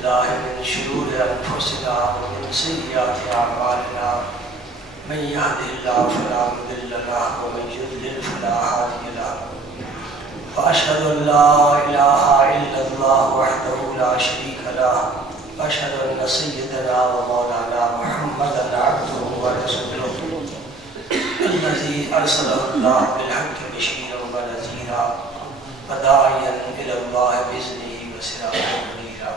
بالله من شرور أنفسنا ومن سيئات أعمالنا من يهده الله فلا مضل له ومن يضلل فلا هادي له وأشهد أن لا إله إلا الله وحده لا شريك له وأشهد أن سيدنا ومولانا محمدا عبده ورسوله الذي أرسله الله بالحق بشيرا ونذيرا وداعيا إلى الله بإذنه وسراجا منيرا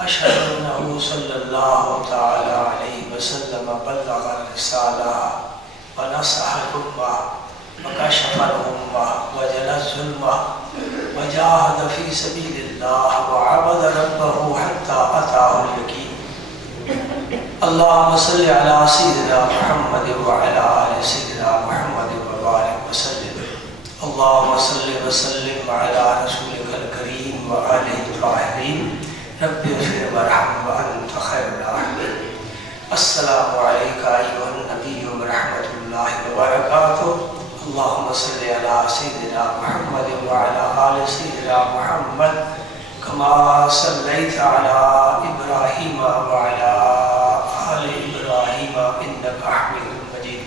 أشهد أنه صلى الله تعالى عليه وسلم بلغ الرسالة ونصح الأمة وكشف الأمة وجلى الظلمة وجاهد في سبيل الله وعبد ربه حتى أتاه اليقين. اللهم صل على سيدنا محمد وعلى آل سيدنا محمد وبارك وسلم. اللهم صل وسلم على رسولك الكريم وآله الطاهرين. رب اغفر وارحم وأنت خير الراحمين. السلام عليك أيها النبي ورحمة الله وبركاته. اللهم صل على سيدنا محمد وعلى آل سيدنا محمد كما صليت على إبراهيم وعلى آل إبراهيم إنك حميد مجيد.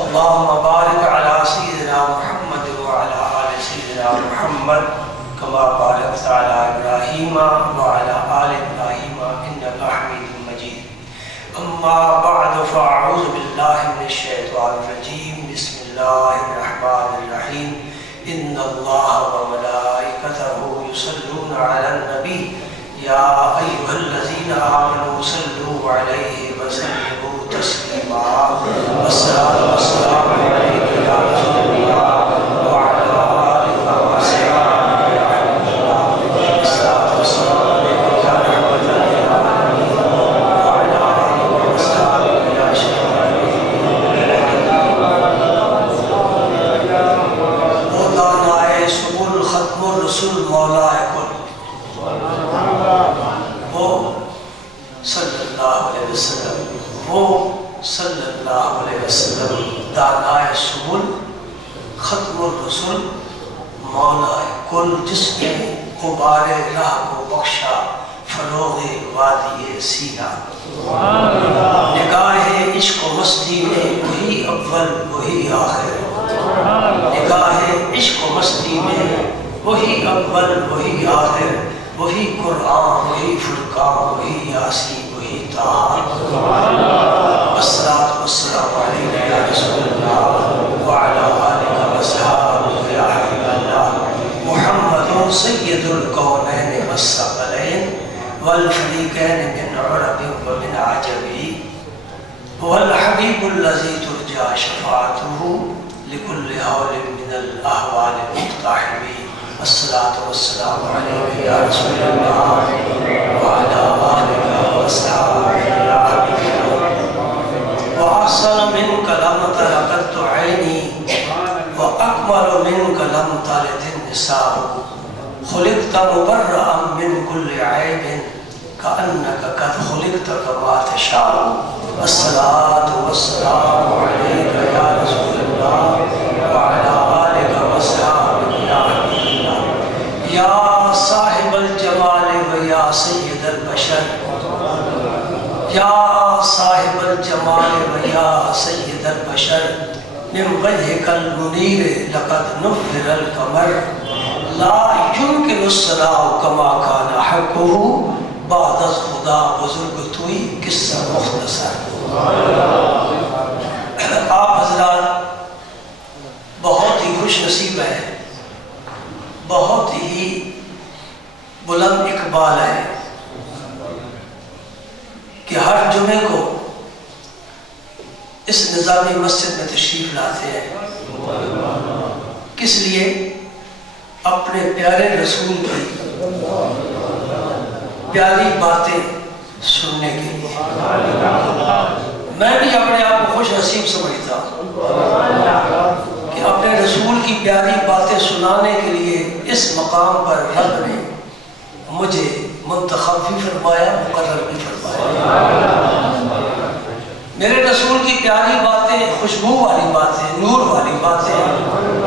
اللهم بارك على سيدنا محمد وعلى آل سيدنا محمد كما باركت على إبراهيم وعلى آل إبراهيم إنك حميد مجيد. أما بعد فأعوذ بالله من الشيطان الرجيم. بسم الله الرحمن الرحيم. إن الله وملائكته يصلون على النبي يا أيها الذين آمنوا صلوا عليه وسلموا تسليما. الصلاة والسلام عليك يا رسول الله وعلى آلك وصحبه يا حبيب الله. الصلاة والسلام عليك يا رحمة للعالمين وعلى آلك وصحبه يا شفيع مولانا سبل ختم الرسول مولا کل وہ صلی اللہ علیہ وسلم، وہ صلی اللہ علیہ وسلم دانائے سبل ختم الرسول مولا کل، جس نے غبار راہ کو بخشا فروغ وادی سینا. نگاہ عشق و مستی میں وہی اول وہی آخر، نگاہ عشق و مستی میں وہی اول وہی آخر، وہی قرآن وہی فرقان وہی یاسین وہی طٰہٰ. الصلاة والسلام علیکہ یا رسول اللہ وعلی آلک وصحبہ یا حبیب اللہ. محمد سید الکونین والثقلین والفریقین من عرب ومن عجب، والحبیب الذی ترجى شفاعته لكل حول من الأحوال مقتحم. الصلاة والسلام علیکہ یا رسول اللہ وعلی آلک وصحبہ یا حبیب اللہ. وأحسن منك لم تر قط عینی وأكمل منك لم تلد النساء، خلقت مبرأ من كل عیب كأنك قد خلقت كما تشاء. الصلاة والسلام عليك يا رسول الله وعلى آلك وصحبه يا حبيب الله. يا صاحب الجمال ويا سيد البشر، يا صاحب الجمال ويا سيد البشر، من وجهك المنير لقد نفر القمر، لا يمكن الصلاة كما كان حقه بعد خدا بزرگ توئی. قصہ مختصر. آپ حضرات بہت ہی خوش نصیب ہیں، بہت ہی بلند اقبال ہے کہ ہر جمعے کو اس نظامی مسجد میں تشریف لاتے ہیں. کس لیے؟ اپنے پیارے رسول کی پیاری باتیں سننے کے لیے. میں بھی اپنے آپ کو خوش نصیب سمجھتا ہوں کہ اپنے رسول کی پیاری باتیں سنانے کے لیے اس مقام پر رب نے مجھے منتخب بھی فرمایا، مقرر بھی فرمایا. میرے رسول کی پیاری باتیں، خوشبو والی باتیں، نور والی باتیں،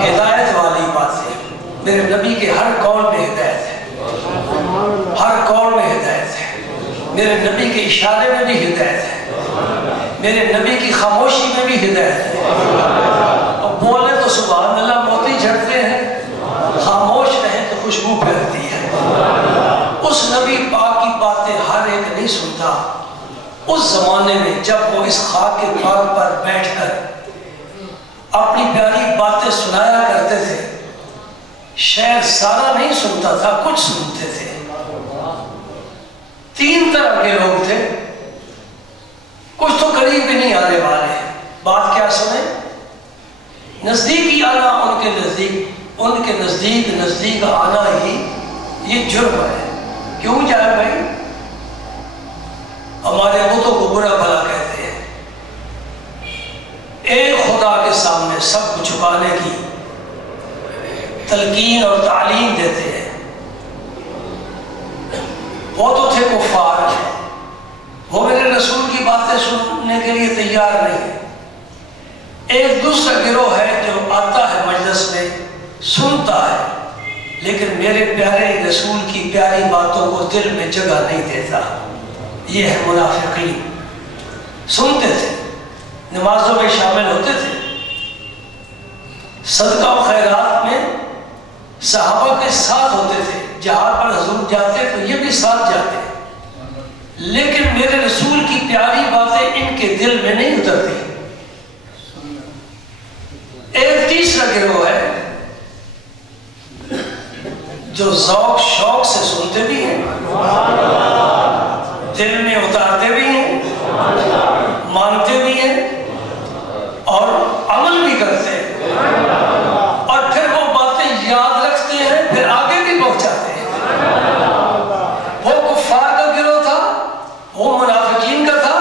ہدایت والی باتیں. میرے نبی کے ہر قول میں ہدایت ہے، ہر قول میں ہدایت ہے. اشارے میں بھی ہدایت ہے، میرے نبی کی خاموشی میں بھی ہدایت ہے۔ اور بولے تو سبحان اللہ موتی جھڑتے ہیں، خاموش رہیں تو خوشبو پھیلتی ہے۔ اس نبی پاک کی باتیں ہر ایک نہیں سنتا۔ اس زمانے میں جب وہ اس خاک پاک پر بیٹھ کر اپنی پیاری باتیں سنایا کرتے تھے، شہر سارا نہیں سنتا تھا، کچھ سنتے تھے۔ 3 طرح کے لوگ تھے، کچھ تو قریب بھی نہیں آنے والے ہیں، بات کیا سنیں؟ نزدیک ہی آنا ان کے نزدیک آنا ہی یہ جرم ہے۔ کیوں جائے بھائی؟ ہمارے بتوں کو برا بھلا کہتے ہیں، ایک خدا کے سامنے سب کو چھپانے کی تلقین اور تعلیم دیتے ہیں۔ وہ تو تھے کفار، وہ میرے رسول کی باتیں سننے کے لیے تیار نہیں۔ ایک دوسرا گروہ ہے جو آتا ہے مجلس میں، سنتا ہے، لیکن میرے پیارے رسول کی پیاری باتوں کو دل میں جگہ نہیں دیتا۔ یہ ہے منافقین۔ سنتے تھے، نمازوں میں شامل ہوتے تھے، صدقہ و خیرات میں صحابہ کے ساتھ ہوتے تھے، جہاد پر حضور جاتے تو یہ بھی ساتھ جاتے، لیکن میرے رسول کی پیاری باتیں ان کے دل میں نہیں اترتی۔ ایک تیسرا گروہ ہے جو ذوق شوق سے سنتے بھی ہیں، دل میں اتارتے بھی ہیں، مانتے بھی ہیں اور عمل بھی کرتے ہیں، اور پھر وہ باتیں یاد رکھتے ہیں، پھر آگے بھی پہنچاتے ہیں۔ وہ کفار کا گروہ تھا، وہ منافقین کا تھا،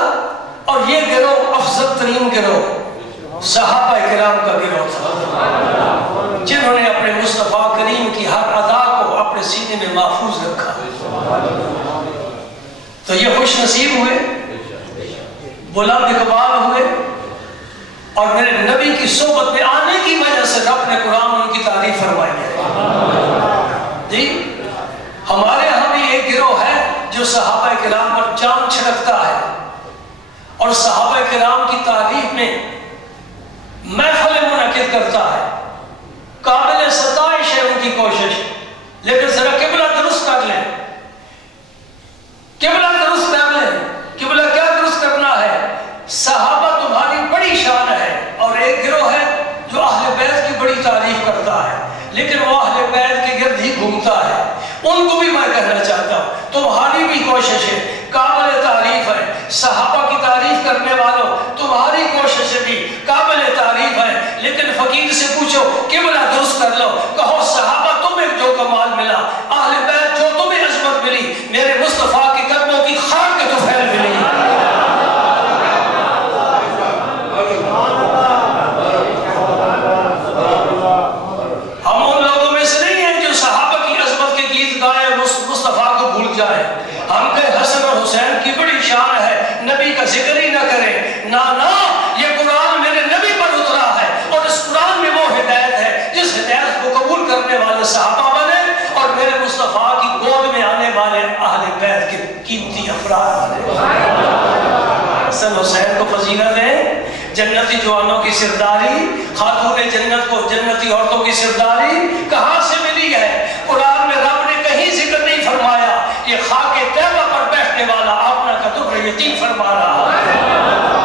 اور یہ گروہ افضل ترین گروہ صحابہ کرام کا گروہ تھا، جنہوں نے اپنے مصطفیٰ کریم کی ہر ادا کو اپنے سینے میں محفوظ رکھا۔ تو یہ خوش نصیب ہوئے، بلند اقبال ہوئے، اور میرے نبی کی صحبت میں آنے کی وجہ سے رب نے قرآن ان کی تعریف فرمائی ہے۔ جی ہمارے ہاں بھی ایک گروہ ہے جو صحابہ کرام پر جان چھڑکتا ہے اور صحابہ کرام کی تعریف میں محفل منعقد کرتا ہے۔ قابل ستائش ہے ان کی کوشش، لیکن ذرا قبلہ درست کر لیں، قبلہ درست کر لیں۔ قبلہ کیا درست کرنا ہے؟ صحابہ تمہاری بڑی شان ہے، اور ایک گروہ ہے جو اہل بیت کی بڑی تعریف کرتا ہے، لیکن وہ اہل بیت کے گرد ہی گھومتا ہے۔ ان کو بھی میں کہنا چاہتا ہوں تمہاری بھی کوشش ہے، قابل تعریف ہے۔ صحابہ کی تعریف کرنے والوں تمہاری کوششیں بھی قابل تعریف ہے، لیکن فقیر سے پوچھو قبلہ درست کر لو، کہو صحابہ تمہیں جو کمال ملا، اہل بیت جو تمہیں عظمت ملی، میرے مصطفیٰ کے قدموں کی خاک کے طفیل ملی۔ ہم ان لوگوں میں سے نہیں ہیں جو صحابہ کی عظمت کے گیت گائے اور مصطفیٰ کو بھول جائیں۔ ہم کہیں حسن اور حسین کی بڑی شان ہے، نبی کا ذکر ہی نہ کریں۔ نا یہ قرآن میرے نبی پر اترا ہے، اور اس قرآن میں وہ ہدایت ہے جس ہدایت کو قبول کرنے والے صحابہ بنے، اور میرے مصطفیٰ کی گود میں آنے والے اہل بیت کے قیمتی افراد بنے۔ حسن حسین کو فضیلت ہے، جنتی جوانوں کی سرداری، خاتون جنت کو جنتی عورتوں کی سرداری کہاں سے ملی ہے؟ قرآن میں رب نے کہیں ذکر نہیں فرمایا۔ یہ خاک طیبہ پر بیٹھنے والا آپنا کا در یتیم فرما رہا ہے،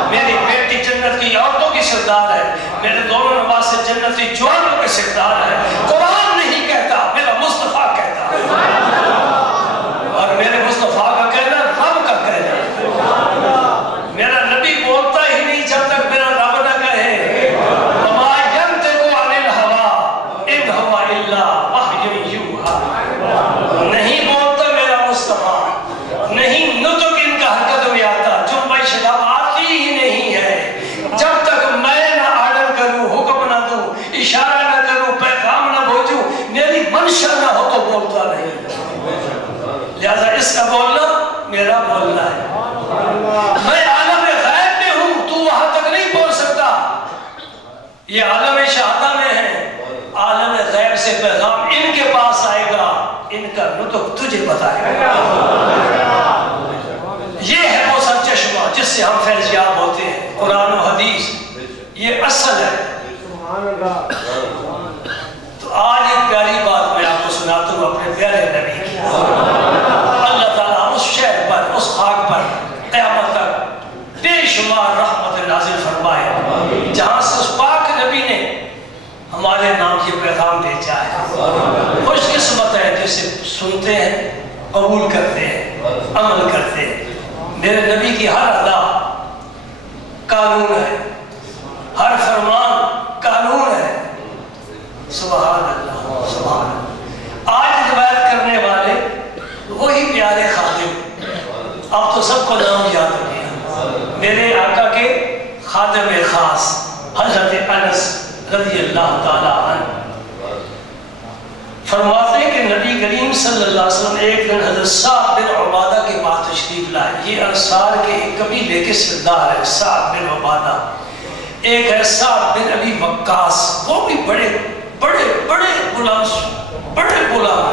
میری بیٹی جنت کی عورتوں کی سردار ہے، میرے دونوں نواسے جنتی جوانوں کے سردار ہے۔ قرآن نہیں کہتا، میرا مصطفیٰ کہتا ہے، اور میرے مصطفیٰ کا کہنا رب کا کہنا ہے۔ میرا نبی بولتا ہی نہیں جب تک میرا رب نہ کہے، وما ينطق عن الهوى ان هو الا وحی یوحی۔ نہیں بولتا میرا مصطفیٰ، نہیں نطق ان کا حرکت میں آتا، جنبش لب آتی ہی نہیں ہے جب تک میں نہ آرڈر کروں، حکم نہ دوں، اشارہ نہ کروں، پیغام نہ بھیجوں، میری منشا نہ ہو تو بولتا نہیں۔ لہذا اس کا بولنا میرا بولنا ہے۔ میں عالم غیب میں ہوں، تو وہاں تک نہیں پہنچ سکتا، یہ عالم شہادہ میں ہے۔ عالم غیب سے پیغام ان کے پاس آئے گا، ان کا نطق تجھے بتائے گا۔ یہ ہے وہ عمل کرتے ہیں۔ میرے نبی کی ہر ادا قانون ہے، ہر فرمان قانون ہے۔ سبحان اللہ، سبحان اللہ۔ آج روایت کرنے والے وہی پیارے خادم، آپ تو سب کو نام یاد رکھیں، میرے آقا کے خادم خاص حضرت انس رضی اللہ تعالی عنہ فرماتے ہیں کہ نبی کریم صلی اللہ علیہ وسلم ایک دن حضرت سعد بن عبادہ کے پاس تشریف لائے۔ یہ انصار کے ایک قبیلے کے سردار ہے سعد بن عبادہ، ایک ہے سعد بن ابی وقاص، وہ بھی بڑے غلام، بڑے غلام۔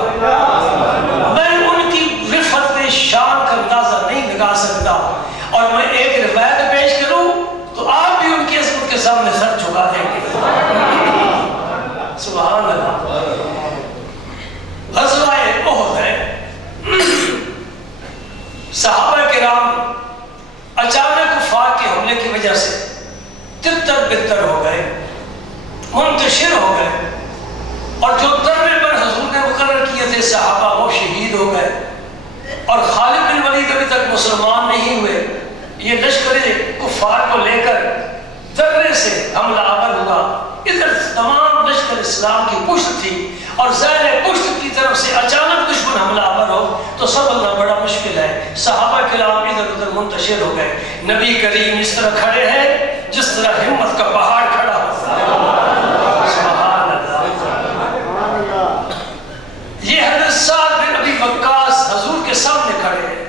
میں ان کی رفعت شان کا اندازہ نہیں لگا سکتا، اور میں ایک روایت پیش کروں تو آپ بھی ان کی عظمت کے سامنے سر جھکا دیں گے۔ سبحان اللہ۔ غزوہ احد ہے، صحابہ کرام اچانک کفار کے حملے کی وجہ سے تتر بتر ہو گئے، منتشر ہو گئے، اور جو دربے پر حضور نے مقرر کیے تھے صحابہ وہ شہید ہو گئے، اور خالد بن ولید ابھی تک مسلمان نہیں ہوئے۔ یہ لشکر کفار کو لے کر دربے سے حملہ آور ہوا، ادھر تمام لشکر اسلام کی پشت تھی، اور زیر پشت کی طرف سے اچانک دشمن حملہ آور ہو تو سمجھنا بڑا مشکل ہے۔ صحابہ کرام ادھر ادھر منتشر ہو گئے، نبی کریم اس طرح کھڑے ہیں جس طرح ہمت کا پہاڑ کھڑا ہوتا ہے۔ سبحان اللہ۔ یہ حضرت سعد بن ابی وقاص حضور کے سامنے کھڑے ہیں،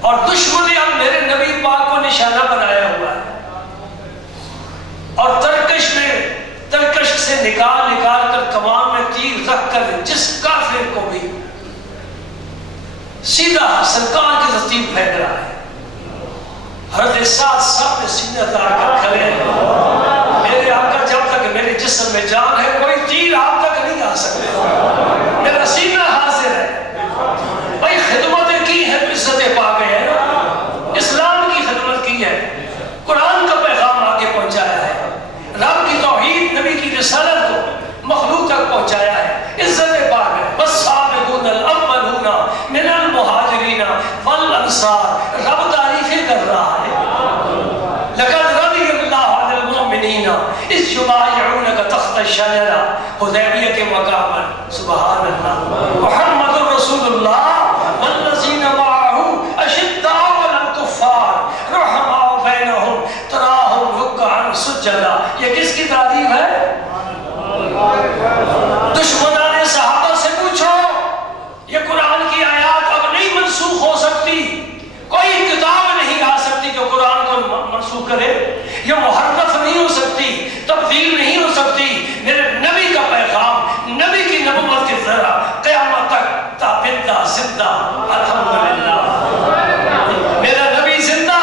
اور دشمن نے اب میرے نبی پاک کو نشانہ بنایا ہوا ہے، اور ترکش سے نکال کر کمان میں تیر رکھ کر جس کافر کو بھی سیدھا سرکار کی ترتیب پھینک رہا ہے۔ حضرت سعد سب نے سیدھا تار کر کھڑے ہیں، میرے آقا جب تک میرے جسم میں جان ہے کوئی تیر آپ تک نہیں آ سکتے، میرا سینہ حاضر ہے۔ بھائی خدمتیں کی ہے تو عزتیں پا گئے ہیں، اسلام کی خدمت کی ہے، قرآن کا پیغام آگے پہنچایا ہے، رب کی توحید نبی کی رسالت کو مخلوق تک پہنچایا ہے، عزتیں پا گئے۔ والسابقون الاولون من المہاجرین والانصار، رب تعریفیں کر رہا ہے۔ لقد رضی اللہ عن المؤمنین اذ یبایعونک تحت الشجرہ، حدیبیہ کے مقام پر۔ سبحان اللہ۔ محمد رسول اللہ والذین معہ اشداء علی الکفار رحماء بینہم تراہم رکعا سجدا۔ یہ کس کی تعریف ہے؟ دشمنان صحابہ سے پوچھو، یہ قرآن کی آیات اب نہیں منسوخ ہو سکتی، کوئی کتاب نہیں آ سکتی جو قرآن کو منسوخ کرے، یہ محرف نہیں ہو سکتی، تبدیل نہیں ہو سکتی۔ میرے نبی کا پیغام، نبی کی نبوت کی طرح قیامت تک تابندہ زندہ، الحمدللہ۔ میرا نبی زندہ،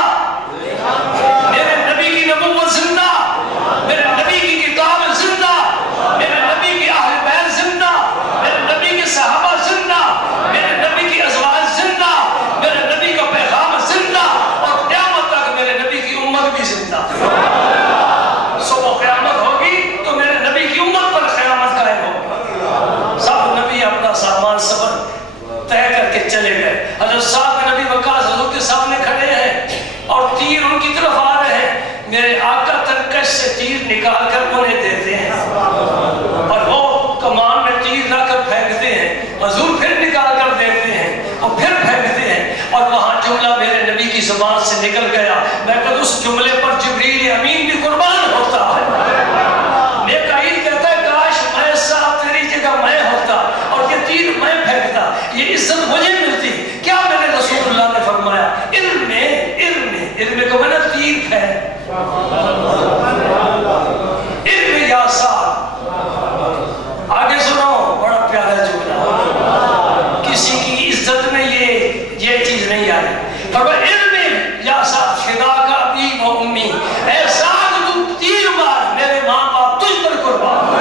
میرے نبی کی نبوت زندہ، میرے نبی کی کتاب زندہ، میرے نبی کی اہل بیت زندہ، میرے نبی کے صحابہ زندہ، میرے نبی کی ازواج زندہ، میرے نبی کا پیغام زندہ، اور قیامت تک میرے نبی کی امت بھی زندہ۔ صبح قیامت ہوگی تو میرے نبی کی امت پر قیامت قائم ہوگی۔ سب نبی اپنا سامان صبر طے کر کے چلے گئے۔ حضرت سعد بن ابی وقاص حضور کے سامنے کھڑے ہیں اور تیر ان کی طرف آ رہے ہیں، میرے آقا ترکش سے تیر نکال کر انہیں دیتے ہیں، اور وہ کمان میں تیر رکھ کر پھینکتے ہیں، حضور پھر نکال کر دیتے ہیں اور پھر پھینکتے ہیں، اور وہاں جملہ میرے نبی کی زبان سے نکل گیا، میں کہ اس جملے پر جبریل امین بھی قربان ہوتا ہے۔ میکائیل کہتا ہے کاش میں صاحب تیری جگہ میں ہوتا اور یہ تیر میں پھینکتا، یہ عزت مجھے ملتی۔ کیا میرے رسول اللہ نے فرمایا؟ علم کو میں نے تیر پھینک، علم یا سعد۔ آگے سنو، بڑا پیارا جملہ، کسی کی عزت میں یہ چیز نہیں آئی۔ فرمایا علم یا سعد فدا کا ابی و امی، اے سعد تو تیر مار، میرے ماں باپ تجھ پر قربان۔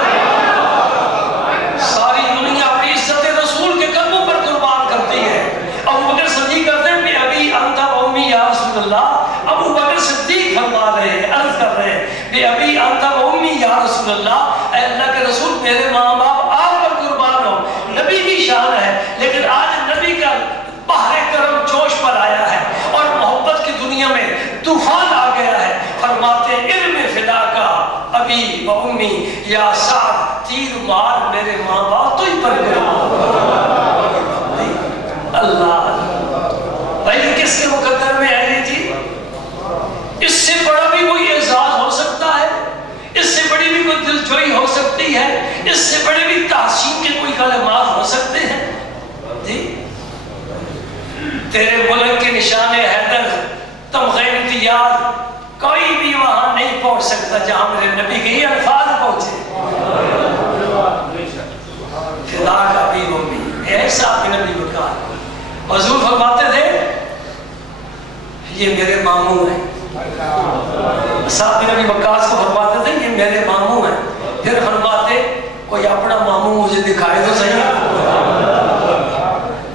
ساری دنیا اپنی عزت رسول کے قدموں پر قربان کرتی ہے۔ ابو بکر صدیق کرتے ہیں کہ ابی انت و امی یا رسول اللہ، ابو بکر صدیق فرما رہے ہیں، عرض کر رہے ہیں کہ ابی انت و امی یا رسول اللہ، اے اللہ کے رسول میرے ماں باپ آپ پر قربان ہو۔ نبی کی شان ہے، لیکن آج نبی کا طوفان آ گیا ہے. فرماتے علم فدا کا ابی و امی یا سعد تیر مار میرے ماں باپ تو ہی پر اللہ. بھائی کس کے مقدر میں ہے یہ چیز؟ اس سے بڑا بھی کوئی اعزاز ہو سکتا ہے؟ اس سے بڑی بھی کوئی دلجوئی ہو سکتی ہے؟ اس سے بڑے بھی تحسین کے کوئی کلمات ہو سکتے ہیں؟ جی تیرے ملک کے نشان حیدر تمغہ امتیاز کوئی بھی وہاں نہیں پہنچ سکتا جہاں میرے نبی کے یہ الفاظ پہنچے. فدا کا بھی ممی ایسا آپ کے نبی وقار. حضور فرماتے تھے یہ میرے ماموں ہیں. صاحب نبی وقاص کو فرماتے تھے یہ میرے ماموں ہیں. پھر فرماتے کوئی اپنا ماموں مجھے دکھائے تو صحیح.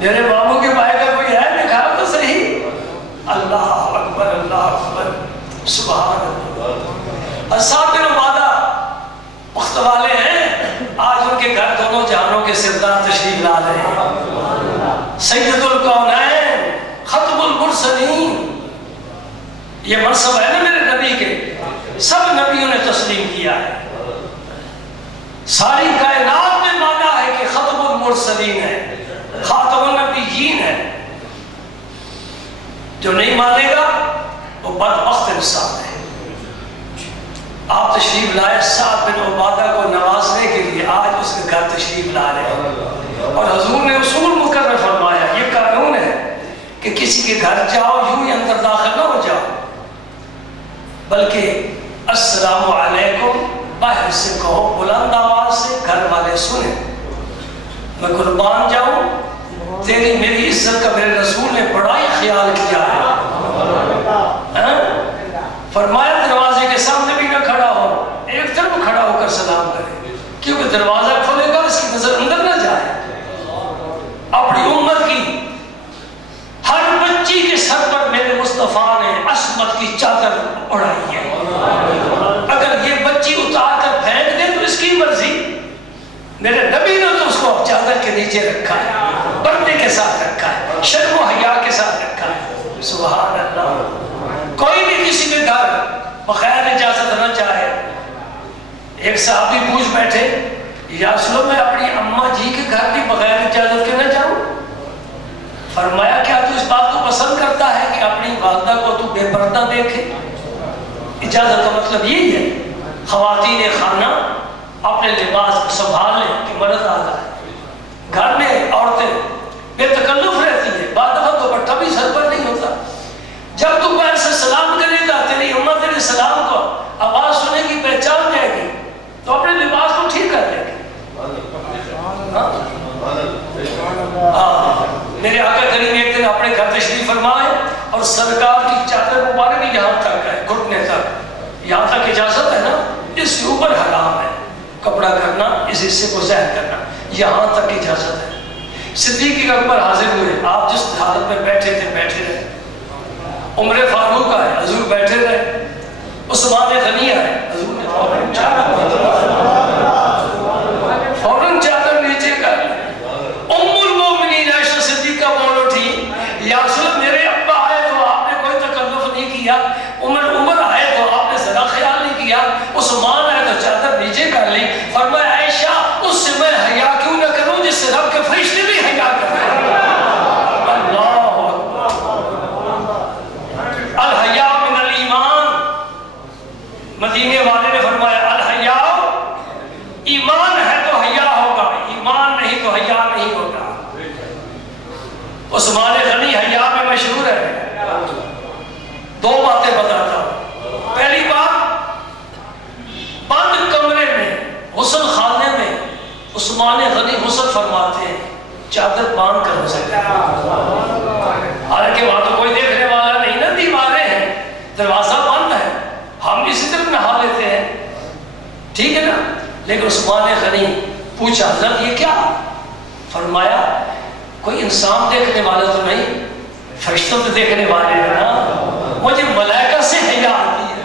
میرے ماموں کے بھائی کا کوئی ہے دکھائے تو صحیح. اللہ اکبر اللہ اکبر سبحان اللہ. صاحب بن عبادہ وقت والے ہیں. آج ان کے گھر دونوں جہانوں کے سردار تشریف لا رہے ہیں. سید الکونین ختم المرسلین یہ منصب ہے نا میرے نبی کے. سب نبیوں نے تسلیم کیا ہے. ساری کائنات نے مانا ہے کہ ختم المرسلین ہے, خاتم النبیین ہے. جو نہیں مانے گا وہ بدبخت انسان ہے. آپ تشریف لائے سعد بن عبادہ کو نوازنے کے لیے. آج اس کے گھر تشریف لا رہے ہیں اور حضور نے اصول مقرر فرمایا. یہ قانون ہے کہ کسی کے گھر جاؤ یوں ہی اندر داخل نہ ہو جاؤ, بلکہ السلام علیکم باہر سے کہو بلند آواز سے, گھر والے سنیں. میں قربان جاؤں تیری میری عزت کا میرے رسول نے بڑا ہی خیال کیا ہے. فرمایا دروازے کے سامنے بھی نہ کھڑا ہو, ایک طرف کھڑا ہو کر سلام کرے, کیونکہ دروازہ کھولے گا اس کی نظر اندر نہ جائے. اپنی امت کی ہر بچی کے سر پر میرے مصطفیٰ نے عصمت کی چادر اڑائی ہے. اگر یہ بچی اتار کر پھینک دے تو اس کی مرضی. میرے نبی نے تو اس کو چادر کے نیچے رکھا ہے, پردے کے ساتھ رکھا ہے, شرم و حیا کے ساتھ رکھا ہے. سبحان اللہ. کوئی بھی کسی کے گھر بغیر اجازت نہ جائے. ایک صحابی پوچھ بیٹھے یا رسول میں اپنی اماں جی کے گھر بھی بغیر اجازت کے نہ جاؤں. فرمایا کیا تو اس بات کو پسند کرتا ہے کہ اپنی والدہ کو تو بے پردہ دیکھے؟ اجازت کا مطلب یہی ہے خواتین خانہ اپنے لباس کو سنبھال لیں کہ مرد آ جائے. گھر میں عورتیں بے تکلف رہتی ہے, بعد دفعہ دوپٹہ بھی سر پر نہیں ہوتا. جب تو پیر سے سلام کرے گا تیری امت تیرے سلام کو آواز سنے گی, پہچان جائے گی, تو اپنے لباس کو ٹھیک کر لے گی. میرے آقا کریم ایک دن اپنے گھر تشریف فرمائے اور سرکار کی چادر مبارک یہاں تک ہے, گھٹنے تک. یہاں تک اجازت ہے نا, اس کے اوپر حرام ہے کپڑا کرنا, اس حصے کو ظاہر کرنا, یہاں تک اجازت ہے. صدیق اکبر حاضر ہوئے, آپ جس حالت میں بیٹھے تھے بیٹھے رہے. عمر فاروق آئے, حضور بیٹھے رہے. عثمان غنی آئے, حضور نے فوراً چادر نیچے کر لی. ام المومنین عائشہ صدیقہ بول اٹھی یا رسول اللہ میرے ابا آئے تو آپ نے کوئی تکلف نہیں کیا, عمر آئے تو آپ نے ذرا خیال نہیں کیا, عثمان آئے تو چادر نیچے کر لی. فرمایا عائشہ اس سے میں حیا کیوں نہ کروں جس سے رب کے فرشتے بھی حیا کرتے ہیں. الحیا من الایمان. مدینے والے نے فرمایا الحیا ایمان ہے تو حیا ہوگا, ایمان نہیں تو حیا نہیں ہوگا. عثمان غنی حیا میں مشہور ہے. دو باتیں بتاتا ہوں. پہلی بات, بند کمرے میں غسل خانے میں عثمان غنی غسل فرماتے ہیں, چادر باندھ کر غسل. حالانکہ وہاں تو کوئی دیکھنے والا نہیں نا, دیواریں ہیں, دروازہ بند ہے, ہم اسی طرح نہا لیتے ہیں, ٹھیک ہے نا. لیکن عثمان غنی پوچھا حضرت یہ کیا؟ فرمایا کوئی انسان دیکھنے والا تو نہیں, فرشتوں تو دیکھنے والے ہیں نا, مجھے ملائکہ سے حیا آتی ہے.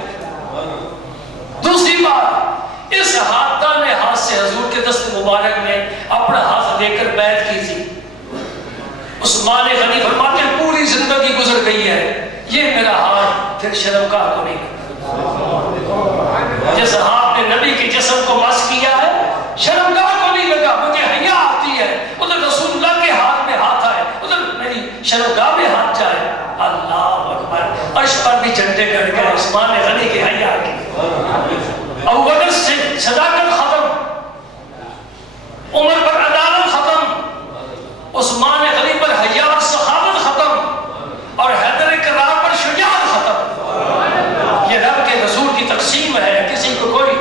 دوسری بات, اس دانے ہاتھ سے حضور کے دست مبارک میں اپنا ہاتھ دے کر بیعت کی تھی. عثمان غنی فرماتے پوری زندگی گزر گئی ہے یہ میرا ہاتھ پھر شرمگاہ کو نہیں لگا۔ جس ہاتھ نے نبی کے جسم کو مس کیا ہے شرمگاہ کو نہیں لگا۔ مجھے حیا آتی ہے ادھر رسول اللہ کے ہاتھ میں ہاتھ آئے، ادھر میری شرمگاہ میں ہاتھ جائے۔ اللہ اکبر، عرش پر بھی جھنڈے گڑ گئے، عثمان غنی کے حیا کی۔ ابو بکر سے صداقت ختم، عمر پر عدالت ختم، عثمان غنی پر حیا اور سخاوت ختم، اور حیدر کرار پر شجاعت ختم۔ یہ رب کے رسول کی تقسیم ہے، کسی کو کوئی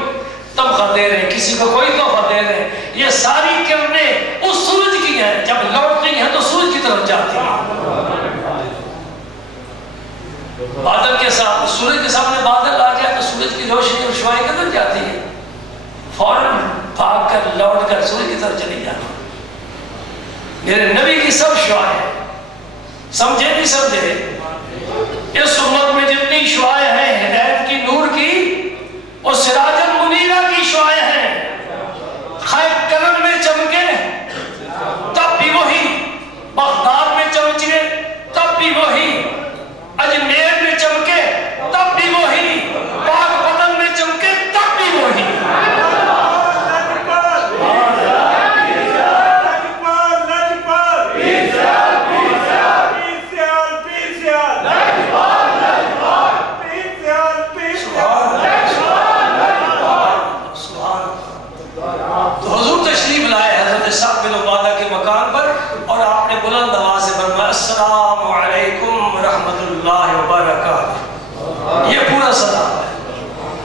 تمغہ دے رہے ہیں، کسی کو کوئی تحفہ دے رہے ہیں۔ یہ ساری کرنیں اس سورج کی ہیں، جب لوٹتی ہیں تو سورج کی طرف جاتی ہیں۔ بادل کے ساتھ سورج کے سامنے بادل آ جائے تو سورج کی روشنی اور شعاع کدھر جاتی ہے؟ فوراً بھاگ کر لوٹ کر سورج کی طرف چلی جاتی۔ میرے نبی کی سب شعائیں، سمجھے نہیں سمجھے، اس امت میں جتنی شعائیں ہیں ہدایت کی، نور کی، اور سراج المنیرہ کی شعائیں ہیں۔ خیر کرم میں چمکے تب بھی وہی، بغداد میں چمکے تب بھی وہی، اجمیر میں چمکے تب بھی وہی، پاک پتن میں چمکے تب بھی وہی۔ تو حضور تشریف لائے حضرت سعد بن عبادہ کے مکان پر، اور آپ نے بلند آواز سے فرمایا السلام علیکم ورحمۃ اللہ وبرکاتہ۔ یہ پورا سلام ہے۔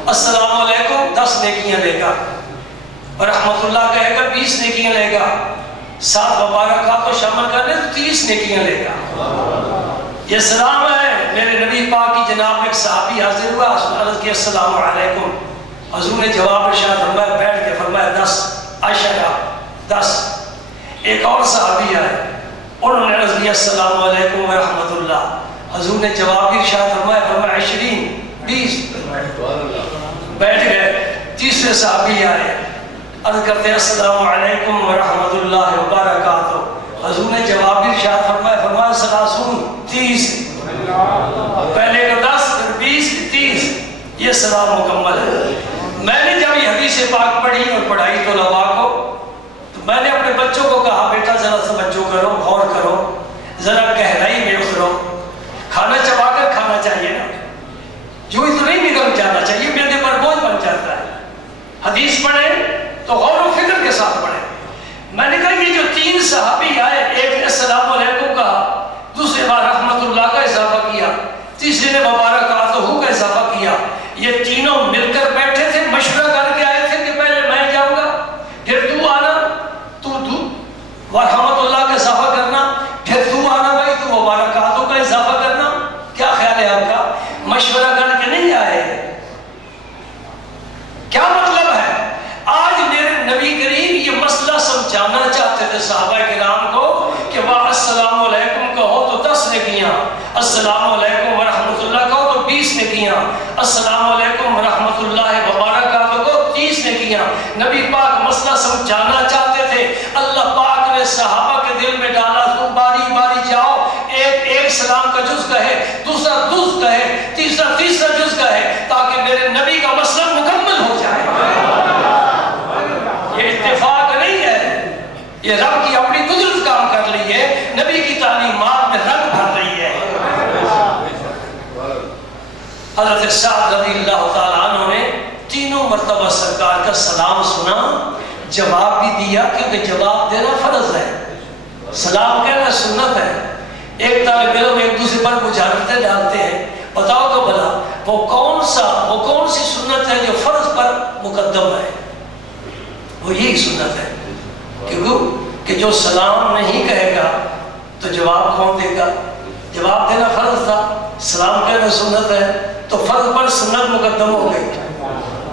السلام علیکم 10 نیکیاں لے گا، ورحمۃ اللہ کہے گا 20 نیکیاں لے گا، 7 مبارکات کو شامل کرنے تو 30 نیکیاں لے گا۔ یہ سلام ہے۔ میرے نبی پاک کی جناب ایک صحابی حاضر ہوا، عرض کیا السلام علیکم، حضور نے جواب ارشاد فرمایا، بیٹھ کے فرمایا 10 عشرہ 10۔ ایک اور صحابی آئے، انہوں نے عرض کیا السلام علیکم ورحمۃ اللہ، حضور نے جواب ارشاد فرمایا 20 20۔ بیٹھ گئے۔ تیسرے صحابی آئے، عرض کرتے ہیں السلام علیکم ورحمۃ اللہ وبرکاتہ، حضور نے جواب ارشاد فرمایا 30۔ پہلے کا 10 پھر 20 30، یہ سلام مکمل ہے۔ میں نے جب یہ حدیث پاک پڑھی اور پڑھائی تو طلباء کو، تو میں نے اپنے بچوں کو کہا بیٹا ذرا توجہ کرو، غور کرو، ذرا گہرائی میں اترو۔ کھانا چبا کر کھانا چاہیے نا، جو ہی تو نہیں نکل جانا چاہیے، میرے پر بوجھ بن جاتا ہے۔ حدیث پڑھیں تو غور و فکر کے ساتھ پڑھیں۔ میں نے کہا یہ جو 3 صحابی آئے، ایک نے السلام علیکم کہا، دوسرے بار رحمت اللہ کا اضافہ کیا، تیسرے نے مبارکاتہ کا اضافہ کیا، یہ تینوں مل کر بیٹھے تھے، مشورہ کر کے آئے تھے کہ پہلے میں جاؤں گا، پھر تو آنا، تو رحمت اللہ کا اضافہ کرنا، پھر تو آنا بھائی، تو مبارکاتہ کا اضافہ کرنا۔ کیا خیال ہے آپ کا؟ مشورہ کر کے نہیں آئے۔ کیا مطلب ہے؟ آج میرے نبی کریم یہ مسئلہ سمجھانا چاہتے تھے صحابہ کرام کو کہ وہ السلام علیکم کہو تو 10 نیکیاں، السلام علیکم ورحمۃ اللہ کہو تو 20 نیکیاں، السلام علیکم ورحمۃ اللہ وبرکاتہ کو 30 نیکیاں۔ نبی پاک مسئلہ سمجھانا چاہتے تھے، اللہ پاک نے صحابہ کے دل میں ڈالا تم باری باری جاؤ، ایک سلام کا جز کہے، دوسرا جز کہے، تیسرا جز کہے، تاکہ میرے نبی کا مسئلہ مکمل ہو جائے۔ یہ اتفاق نہیں ہے، یہ رب کی اپنی قدرت کام کر رہی ہے، نبی کی تعلیمات میں رنگ بھر رہی ہے۔ حضرت سعد رضی اللہ تعالیٰ عنہ نے 3 مرتبہ سرکار کا سلام سنا، جواب بھی دیا، کیونکہ جواب دینا فرض ہے، سلام کہنا سنت ہے۔ ایک طالب علم ایک دوسرے پر بجھارتیں ڈالتے ہیں، بتاؤ تو بھلا وہ کون سی سنت ہے جو فرض پر مقدم ہے؟ وہ یہی سنت ہے، کہ جو سلام نہیں کہے گا تو جواب کون دے گا؟ جواب دینا فرض تھا، سلام کہنا سنت ہے، تو فرض پر سنت مقدم ہو گئی۔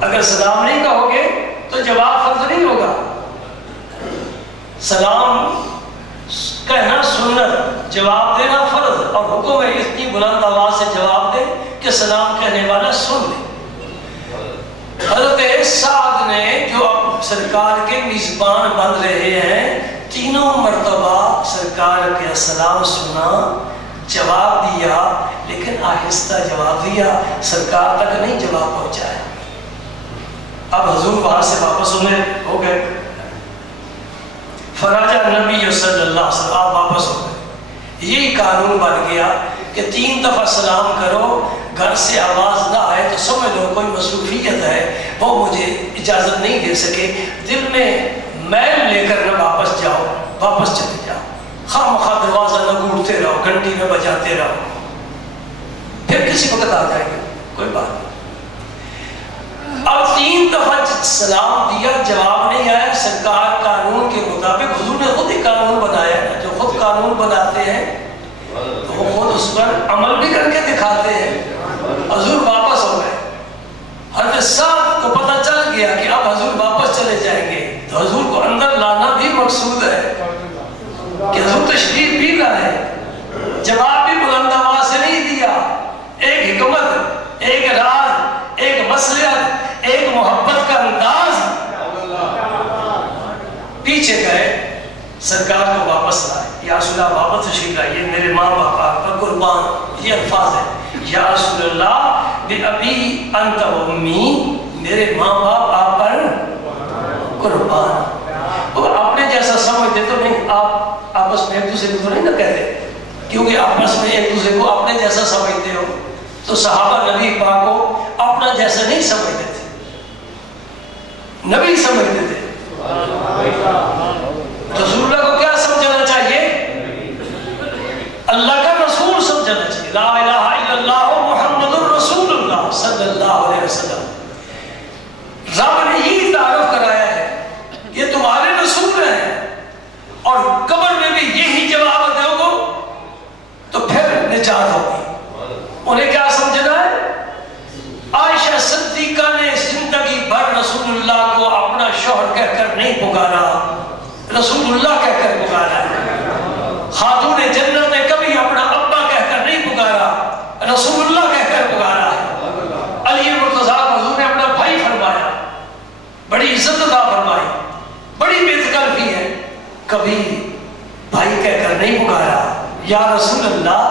اگر سلام نہیں کہو گے تو جواب فرض نہیں ہوگا۔ سلام کہنا سنت، جواب دینا فرض، اور حکم ہے اتنی بلند آواز سے جواب دے کہ سلام کہنے والا سن لے۔ حضرت سعد نے جو اب سرکار کے میزبان بن رہے ہیں، 3 مرتبہ سرکار کے سلام سنا، جواب دیا لیکن آہستہ جواب دیا، سرکار تک نہیں جواب پہنچایا۔ اب حضور وہاں سے واپس ہو گئے، فراجہ نبی صلی اللہ علیہ وسلم آپ واپس ہو گئے۔ یہی قانون بن گیا کہ 3 دفعہ سلام کرو، گھر سے آواز نہ آئے تو سمجھ لو کوئی مصروفیت ہے، وہ مجھے اجازت نہیں دے سکے، دل میں میل لے کر نہ واپس جاؤ، واپس چلے جاؤ، خواہ مخواہ دروازہ نہ گھومتے رہو، گھنٹی نہ بجاتے رہو، پھر کسی وقت آ جائے گا، کوئی بات نہیں۔ اب 3 دفعہ سلام دیا، جواب نہیں آیا، سرکار قانون کے مطابق، حضور نے خود ہی قانون بنایا ہے، جو خود قانون بناتے ہیں تو وہ خود اس پر عمل بھی کر کے دکھاتے ہیں۔ حضور واپس ہو گئے، حضرت سعد کو پتہ چل گیا کہ اب حضور واپس چلے جائیں گے، تو حضور کو اندر لانا بھی مقصود ہے کہ حضور تشریف بھی لائے، جواب بھی بلند آواز سے نہیں دیا، ایک حکمت، ایک راز، ایک مصلحت، ایک محبت کا انداز، پیچھے گئے، سرکار کو واپس لائے، یا رسول اللہ واپس تشریف لائیے، میرے ماں باپ پر قربان، یہ الفاظ ہیں، یا رسول اللہ بے ابی انت و امی، میرے ماں باپ آپ پر قربان۔ اور اپنے جیسا سمجھتے تو نہیں، آپ آپس میں ایک دوسرے کو تو نہیں نہ کہتے، کیونکہ آپس میں ایک دوسرے کو اپنے جیسا سمجھتے ہو، تو صحابہ نبی پاک کو اپنا جیسا نہیں سمجھتے تھے، نبی سمجھتے تھے۔ رسول اللہ کو کیا سمجھنا چاہیے؟ اللہ کا رسول سمجھنا چاہیے، لا الہ الا اللہ محمد الرسول اللہ صلی اللہ علیہ وسلم۔ رب نے یہی تعارف کرایا ہے، یہ تمہارے رسول ہیں، اور قبر میں بھی یہی جواب دو گے تو پھر نجات ہوگی۔ انہیں کیا سمجھنا ہے؟ عائشہ صدیقہ نے زندگی بھر رسول اللہ کو اپنا شوہر کہہ کر نہیں پکارا، رسول اللہ کہہ کر پکارا ہے۔ خاتون جنت نے کبھی اپنا ابا کہہ کر نہیں پکارا، رسول اللہ کہہ کر پکارا ہے۔ علی مرتضیٰ حضور نے اپنا بھائی فرمایا، بڑی عزت عطا فرمائی، بڑی بے تکلفی ہے، کبھی بھائی کہہ کر نہیں پکارا، یا رسول اللہ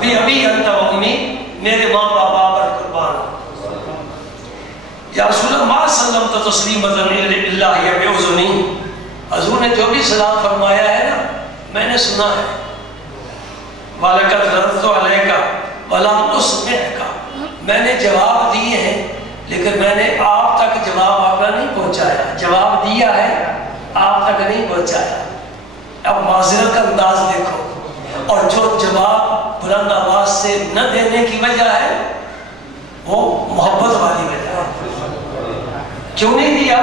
بے ابی انت و امی، میرے ماں باپ پر قربان، یا رسول اللہ ما سلمت تسلیما الا هي باذنی، حضور نے جو بھی سلام فرمایا ہے نا میں نے سنا ہے، وَلَقَدْ رَدَّتُ عَلَيْكَ وَلَمْ أُسْمِعْكَ، میں نے جواب دیے ہیں لیکن میں نے آپ تک جواب آپ کا نہیں پہنچایا، جواب دیا ہے آپ تک نہیں پہنچایا۔ اب معذرت کا انداز دیکھو، اور جو جواب بلند آواز سے نہ دینے کی وجہ ہے وہ محبت والی وجہ ہے۔ کیوں نہیں دیا؟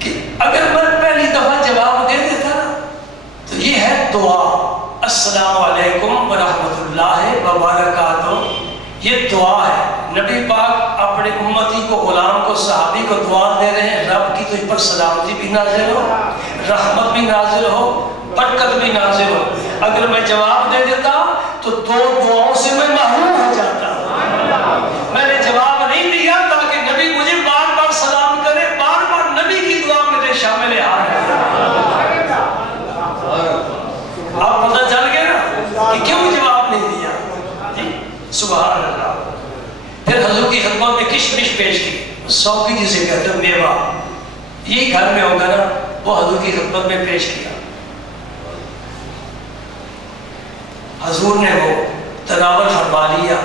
کہ اگر میں پہلی دفعہ جواب دے دیتا نا تو یہ ہے دعا، السلام علیکم ورحمۃ اللہ وبرکاتہ، یہ دعا ہے۔ نبی پاک اپنے امتی کو، غلام کو، صحابی کو دعا دے رہے ہیں، رب کی تجھ پر سلامتی بھی نازل ہو، رحمت بھی نازل ہو، برکت بھی نازل ہو۔ اگر میں جواب دے دیتا تو 2 دعاؤں سے میں محروم ہو جاتا۔ میں نے جواب نہیں دیا تاکہ نبی مجھے بار بار سلام کرے، بار بار نبی کی دعا میں شامل حال ہے۔ آپ پتہ چل گیا نا کہ کیوں جواب نہیں دیا؟ جی سبحان اللہ۔ پھر حضور کی خدمت میں کشمش پیش کی، سوکی جسے کہتے ہیں میوہ، یہ گھر میں ہوگا نا، وہ حضور کی خدمت میں پیش کیا۔ حضور نے وہ تناول فرما لیا،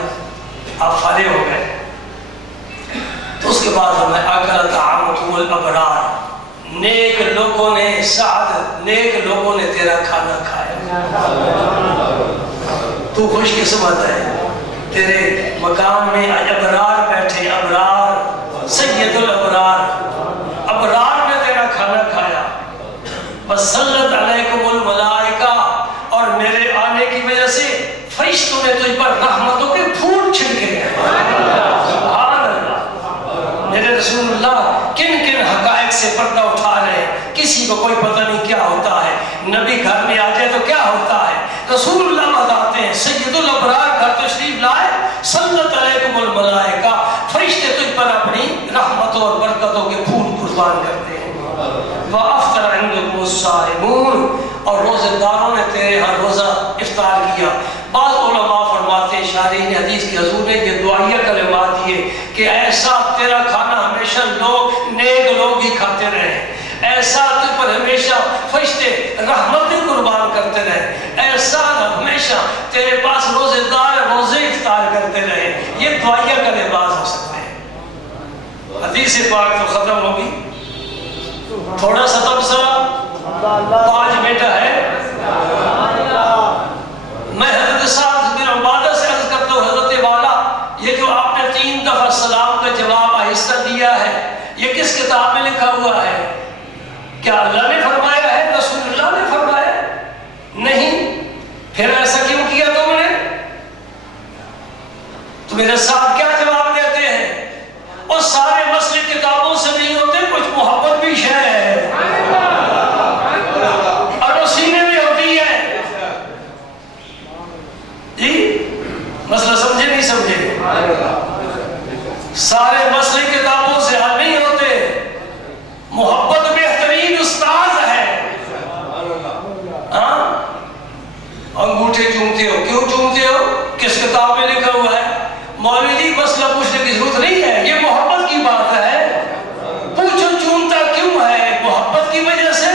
آپ فارغ ہو گئے، تو اس کے بعد ہمیں اکل طعامکم الابرار، نیک لوگوں نے، سعد نیک لوگوں نے تیرا کھانا کھایا، تو خوش قسمت ہے، تیرے مقام میں ابرار بیٹھے، ابرار، سید الابرار، ابرار نے تیرا کھانا کھایا۔ وَسَلَّتْ عَلَيْكُمُ الْمَلَائِكَةُ، اور میرے آنے کی وجہ سے فرشتوں نے تجھ پر رحمتوں کے پھول چھڑکے ہیں۔ سبحان اللہ۔ میرے رسول اللہ کن کن حقائق سے پردہ اٹھا رہے ہیں، کسی کو کوئی پتہ نہیں کیا ہوتا ہے، نبی گھر میں آ جائے تو کیا ہوتا ہے، رسول اللہ بتاتے ہیں سید الابرار گھر تشریف لائے، صلت علیکم الملائکہ، فرشتے تجھ پر اپنی رحمتوں اور برکتوں کے پھول قربان کرتے ہیں۔ وَأَفْطَرَ عِنْدَكُمُ الصَّائِمُونَ، اور روزہ داروں نے تیرے ہاں روزہ صارحین حدیث کی حضور نے یہ دعائیہ کلمات دیے کہ ایسا تیرا کھانا ہمیشہ لوگ نیک لوگ ہی کھاتے رہے، ایسا تجھ پر ہمیشہ فرشتے رحمتیں قربان کرتے رہے، ایسا ہمیشہ تیرے پاس روزے دار روزے افطار کرتے رہے۔ یہ دعائیہ کلمات ہو سکتے ہیں۔ حدیث پاک تو ختم ہوگی، تھوڑا سا تبصرہ 5 منٹ ہے۔ میں حضرت سعد بن عبادہ سے عرض کرتا ہوں، حضرت والا یہ جو آپ نے 3 دفعہ سلام کا جواب آہستہ دیا ہے، یہ کس کتاب میں لکھا ہوا ہے؟ کیا اللہ نے فرمایا ہے؟ رسول اللہ نے فرمایا؟ نہیں۔ پھر ایسا کیوں کیا تم نے؟ تو میرے ساتھ کیا جواب دیتے ہیں؟ اور سارے مسئلے کتابوں سے نہیں ہوتے، کچھ محبت بھی ہے اور وہ سینے میں ہوتی ہے۔ جی مسئلہ سمجھے نہیں سمجھے؟ سارے مسئلے کتابوں سے حل نہیں ہوتے، محبت بہترین استاد ہے۔ ہاں انگوٹھے چومتے ہو، کیوں چومتے ہو؟ کس کتاب میں لکھا ہوا ہے؟ مولوی جی مسئلہ پوچھنے کی ضرورت نہیں ہے، یہ محبت کی بات ہے۔ پوچھو چومتا کیوں ہے؟ محبت کی وجہ سے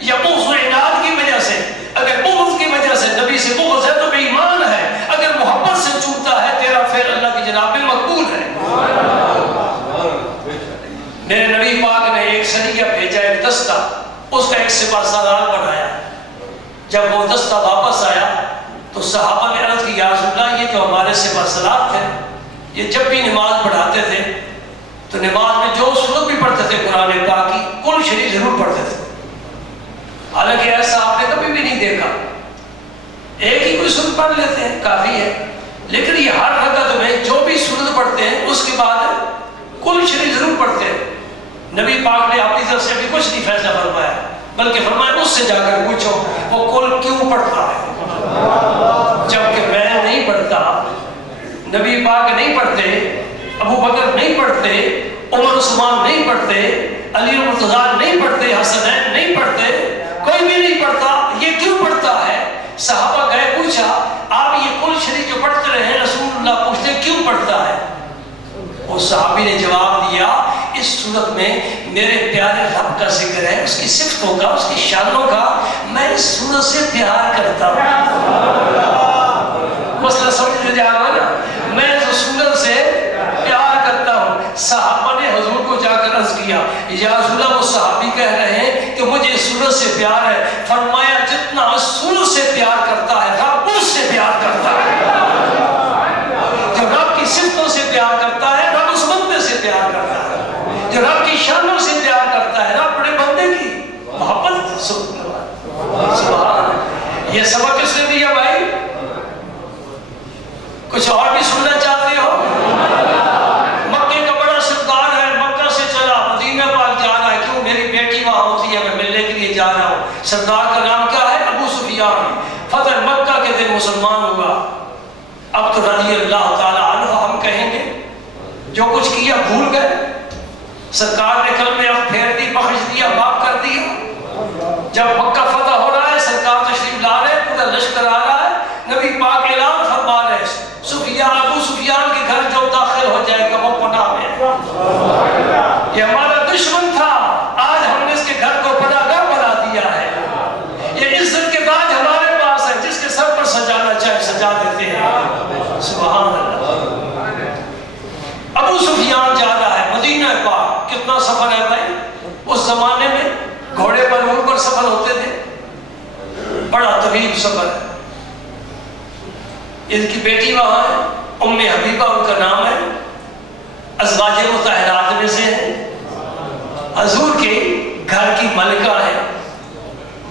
یا بغض و عناد کی وجہ سے؟ اگر بغض کی وجہ سے نبی سے بغض ہے تو بے ایمان ہے، اگر محبت سے چومتا ہے تیرا فعل اللہ کی جناب میں مقبول ہے۔ میرے نبی پاک نے ایک سریہ بھیجا، ایک دستہ، اس کا ایک سپہ سالار بنایا۔ جب وہ دستہ واپس آیا تو صحابہ نے عرض کی یا رسول اللہ یہ جو ہمارے سپہ سالار تھے یہ جب بھی نماز پڑھاتے تھے تو نماز میں جو سورت بھی پڑھتے تھے قرآن پاک کی کل شریف ضرور پڑھتے تھے، حالانکہ ایسا آپ نے کبھی بھی نہیں دیکھا۔ ایک ہی کوئی سورت پڑھ لیتے ہیں کافی ہے، لیکن یہ ہر رکعت میں جو بھی سورت پڑھتے ہیں اس کے بعد کل شریف ضرور پڑھتے ہیں۔ نبی پاک نے اپنی طرف سے ابھی کچھ نہیں فیصلہ فرمایا، بلکہ فرمایا اس سے جا کر پوچھو وہ کل کیوں پڑھتا ہے، جبکہ میں نہیں پڑھتا، نبی پاک نہیں پڑھتے، ابو بکر نہیں پڑھتے، عمر عثمان نہیں پڑھتے، علی مرتضیٰ نہیں پڑھتے، حسنین نہیں پڑھتے، کوئی بھی نہیں پڑھتا، یہ کیوں پڑھتا ہے؟ صحابہ گئے پوچھا آپ یہ کل شریف جو پڑھتے رہے ہیں رسول اللہ پوچھتے کیوں پڑھتا ہے؟ اس صحابی نے جواب دیا اس صورت میں میرے پیارے رب کا ذکر ہے، اس کی صفتوں کا، اس کی شانوں کا، میں اس صورت سے پیار کرتا ہوں۔ مسئلہ سمجھ میں جا رہا نا؟ میں اس صورت سے پیار کرتا ہوں۔ صحابہ نے حضور کو جا کر عرض کیا یا رسول اللہ وہ صحابی کہہ رہے ہیں کہ مجھے اس صورت سے پیار ہے، فرمایا جتنا اس صورت سے پیار کرتا ہے رب اس سے پیار کرتا ہے۔ جو رب کی صفتوں سے پیار کرتا ہے رب اس بندے سے پیار کرتا ہے، جو رب کی شانوں سے پیار کرتا ہے رب بڑے بندے کی محبت۔ سبحان، یہ سبق کس نے دیا بھائی؟ کچھ اور بھی سننا چاہتے ہو؟ مکے کا بڑا سردار ہے، مکہ سے چلا مدینہ پاک جا رہا ہے، کیوں؟ میری بیٹی وہاں ہوتی ہے، میں ملنے کے لیے جا رہا ہوں۔ سردار کا نام کیا ہے؟ ابو سفیان۔ فتح مکہ کے دن مسلمان ہوا۔ اب تو رضی اللہ تعالی عنہ ہم کہیں گے جو کچھ کیا بھول گئے، سرکار نے کلمہ اب پھیر دی، بخش دیا، معاف کر دیا۔ جب مکہ فتح ہو رہا ہے سرکار تشریف لا رہے، پورا لشکر آ رہا ہے، نبی پاک اعلان فرما رہے سفیان، ابو سفیان کے گھر جو داخل ہو جائے گا وہ پناہ میں ہے۔ یہ ہمارا دشمن تھا، آج ہم نے اس کے گھر کو پناہ گاہ بنا دیا ہے۔ یہ عزت کے تاج ہمارے پاس ہے، جس کے سر پر سجانا چاہے سجا دیتے ہیں۔ سبحان اللہ۔ ابو سفیان جا رہا ہے مدینہ پاک، کتنا سفر ہے بھائی؟ اس زمانے میں گھوڑے پر اونٹ پر سفر ہوتے تھے، بڑا طویل سفر ہے۔ ان کی بیٹی وہاں ہے، ام حبیبہ ان کا نام ہے، ازواج مطہرات میں سے ہے، حضور کے گھر کی ملکہ ہے۔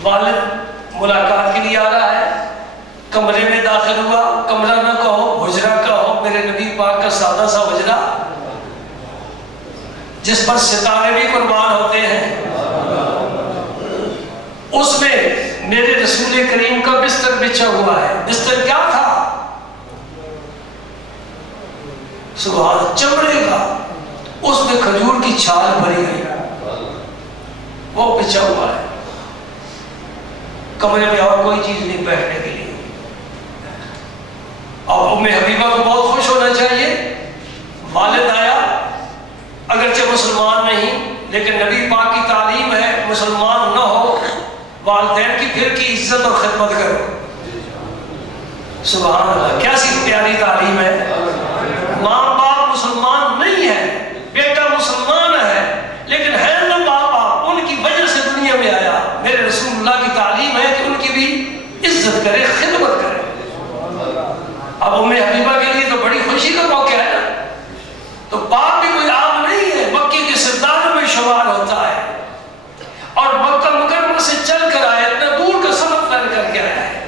والد ملاقات کے لیے آ رہا ہے، کمرے میں داخل ہوا، کمرہ نہ کہو حجرہ کہو، میرے نبی پاک کا سادہ سا حجرہ جس پر ستارے بھی قربان ہوتے ہیں، اس میں میرے رسول کریم کا بستر بچھا ہوا ہے۔ بستر کیا تھا؟ سبحان، چمڑے کا، اس میں کھجور کی چھال بھری گئی، وہ بچھا ہوا ہے۔ کمرے میں اور کوئی چیز نہیں بیٹھنے کے لیے، اور ام حبیبہ کو عزت اور خدمت کرو. سبحان اللہ، کیسی پیاری تعلیم ہے. ماں باپ مسلمان نہیں ہے، بیٹا مسلمان ہے لیکن ہے تو باپ ان کی وجہ سے دنیا میں آیا. میرے رسول اللہ کی تعلیم ہے کہ ان کی بھی عزت کرے، خدمت کرے. اب ام حبیبہ کے لیے تو بڑی خوشی کا موقع ہے نا. تو باپ بھی کوئی عام نہیں ہے، مکے کے سرداروں میں شمار ہوتا ہے اور مکہ مکرمہ سے چل کر آیا، اتنا دور کا سفر طے کر کے آیا ہے.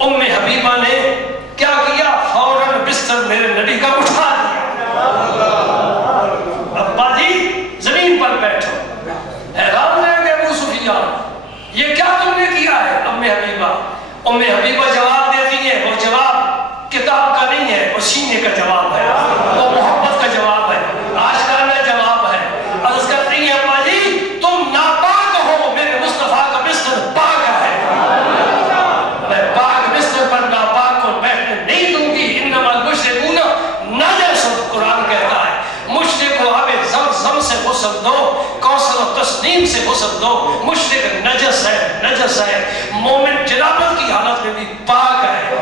ام حبیبہ نے کیا کیا؟ فوراً بستر میرے نبی کا اٹھا دیا. ابا جی زمین پر بیٹھو. حیران رہ گئے ابو سفیان، یہ کیا تم نے کیا ہے؟ ام حبیبہ جواب دیتی ہے. وہ جواب کتاب کا نہیں ہے، وہ سینے کا جواب ہے، وہ محبت کا جواب ہے، آشکارا جواب ہے. عرض کرتی ہے ابا جی تم ناپاک ہو، میرے مصطفیٰ کا بستر پاک ہے، میں پاک بستر پر ناپاک کو بیٹھنے نہیں دوں گی. انما المشرکون نجس، قرآن کہتا ہے مشرک کو آب زمزم سے غسل دو، کوثر و تسنیم سے غسل دو. مشرک نجس ہے، نجس ہے. مومن جنابت کی حالت میں بھی پاک ہے.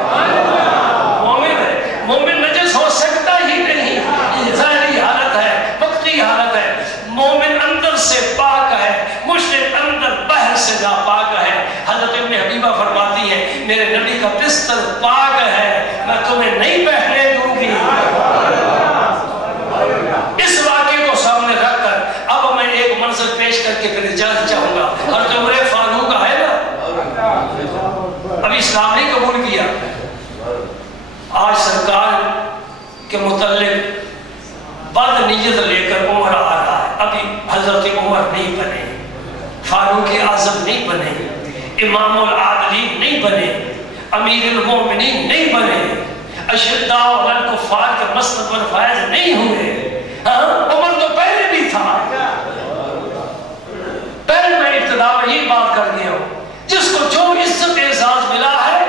مومن نجس ہو سکتا ہی نہیں، یہ ظاہری حالت ہے، وقتی حالت ہے. مومن اندر سے پاک ہے، مشرک اندر باہر سے ناپاک ہے. حضرت ام حبیبہ فرماتی ہے میرے نبی کا بستر پاک ہے، میں تمہیں نہیں بیٹھنے دوں گی. اس واقعے کو سامنے رکھ کر اب میں ایک منظر پیش کر کے پھر اجازت چاہوں گا. حضرت عمر فاروق ہے نا، ابھی اسلام نہیں قبول کیا. آج سرکار کے متعلق بد نیت لے کر عمر آ رہا ہے. ابھی حضرت عمر نہیں بنے، فاروق اعظم نہیں بنے، امام العادلین نہیں بنے، امیر المومنین نہیں بنے، اشداء علی الکفار کے مسند پر فائز نہیں ہوئے. عمر تو پہلے بھی تھا. پہلے میں ابتدا میں یہ بات کر گیا ہوں، جس کو جو عزت اعزاز ملا ہے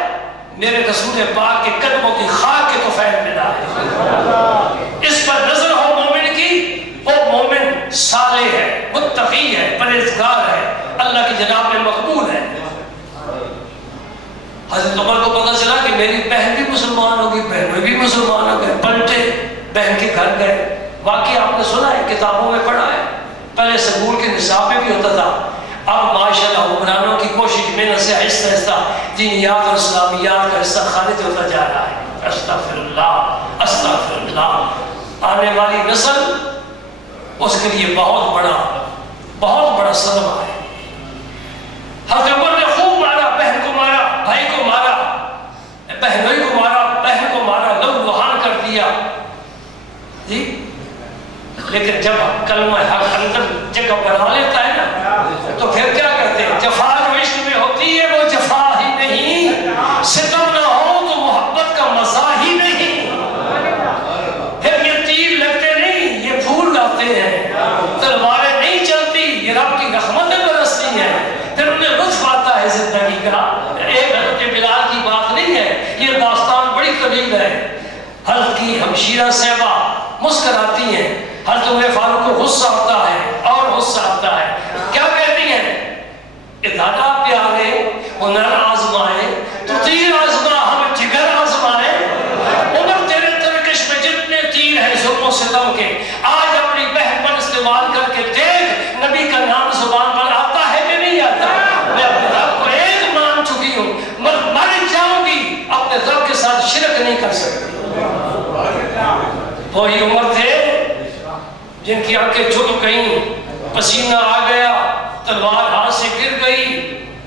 میرے رسول پاک کے قدموں کی خاک کے طفیل ملا ہے. اس پر نظر ہو مومن کی، وہ مومن صالح ہے، متقی ہے، پرہیزگار ہے، اللہ کی جناب میں مقبول ہے. حضرت عمر کو پتہ چلا کہ میری بہن بھی مسلمان ہوگی، بہنیں بھی مسلمان ہو گئے. پلٹے بہن کے گھر گئے. واقعی آپ نے سنا ہے، کتابوں میں پڑھا ہے. پہلے سکول کے نصاب میں بھی ہوتا تھا، اب ماشاءاللہ حکمرانوں کی کوشش محنت سے آہستہ آہستہ دینیات اور اسلامیات کا حصہ خارج ہوتا جا رہا ہے. استغفر اللہ، استغفر اللہ. آنے والی نسل اس کے لیے بہت بڑا صدمہ ہے. حضرت عمر نے خوب مارا، بہن کو مارا، بھائی کو مارا، بہنوئی کو مارا، بہن کو مارا، لہو لہان کر دیا جی. لیکن جب کلمہ حق اندر جگہ بنا لیتا ہے نا تو پھر کیا کرتے ہیں؟ جفا جو عشق میں ہوتی ہے وہ جفا ہی نہیں، ستم نہ ہو تو محبت کا مزہ ہی نہیں. پھر یہ تیر لگتے نہیں، یہ پھول لاتے ہیں. تلواریں نہیں چلتی، یہ رب کی رحمتیں برستی ہیں. پھر انہیں لطف آتا ہے زندگی کا. ایک حضرت بلال کی بات نہیں ہے، یہ داستان بڑی طویل ہے. حضرت کی ہمشیرہ صاحبہ مسکراتی ہیں، حضرت عمر فاروق کو غصہ ہوتا ہے اور غصہ آتا ہے. کیا کہتی ہیں؟ ادھانا پیارے ہنر آزمائے تو تیر آزما، ہم جگر آزمائے. عمر تیرے ترکش میں جتنے تیر ہیں ظلم و ستم کے، آج اپنی بہن پر استعمال کر کے دیکھ نبی کا نام زبان پر آتا ہے کہ نہیں آتا. میں اپنے رب کو ایک مان چکی ہوں، مر جاؤں گی اپنے رب کے ساتھ شرک نہیں کر سکتی. وہی عمر تھے جن کی آنکھیں جھک گئیں، پسینہ آ گیا، تلوار ہاتھ سے گر گئی،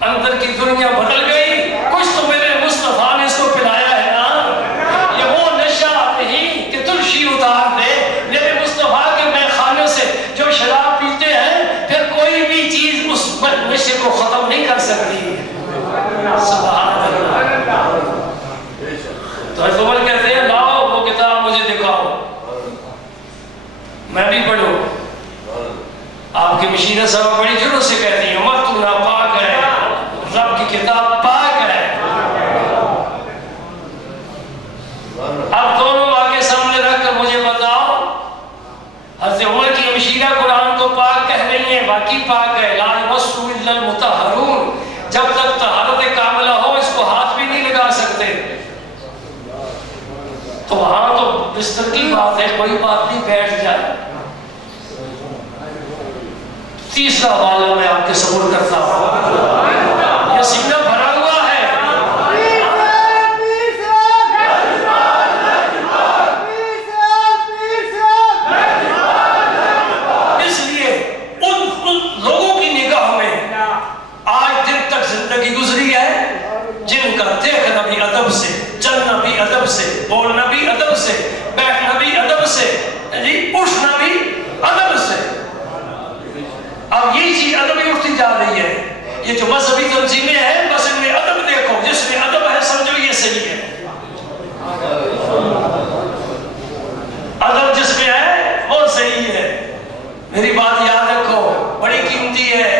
اندر کی دنیا بدل گئی. کچھ تو میرے مصطفیٰ نے اس کو پلایا ہے نا. یہ وہ نشہ نہیں کہ تلشی اتار دے. میرے مصطفیٰ کے میخانے سے جو شراب پیتے ہیں پھر کوئی بھی چیز اس نشے کو ختم نہیں کر سکتی. سبحان اللہ. تو حضرت عمر کہتے ہیں لاؤ وہ کتاب مجھے دکھاؤ، میں بھی پڑھوں. آپ کی مشیرہ صاحبہ بڑی جرت سے کہتی ہیں عمر تو ناپاک ہے، رب کی کتاب تو وہاں تو بستر کی بات ہے، کوئی بات نہیں، بیٹھ جائے۔ تیسرا حوالہ میں آپ کے سبور کرتا ہوں، یہ سینہ بھرا ہوا ہے۔ اس لیے ان لوگوں کی نگاہ میں آج دن تک زندگی گزری ہے جن کا دیکھنا بھی ادب سے، چلنا بھی ادب سے، بولنا بھی ادب سے، بیٹھنا بھی ادب سے، اٹھنا بھی ادب سے۔ اب یہی چیز ادب ہی اٹھتی جا رہی ہے۔ یہ جو مذہبی تنظیمیں ہیں بس ان میں ادب دیکھو، جس میں ادب ہے سمجھو یہ صحیح ہے۔ ادب جس میں ہے وہ صحیح ہے۔ میری بات یاد رکھو، بڑی قیمتی ہے۔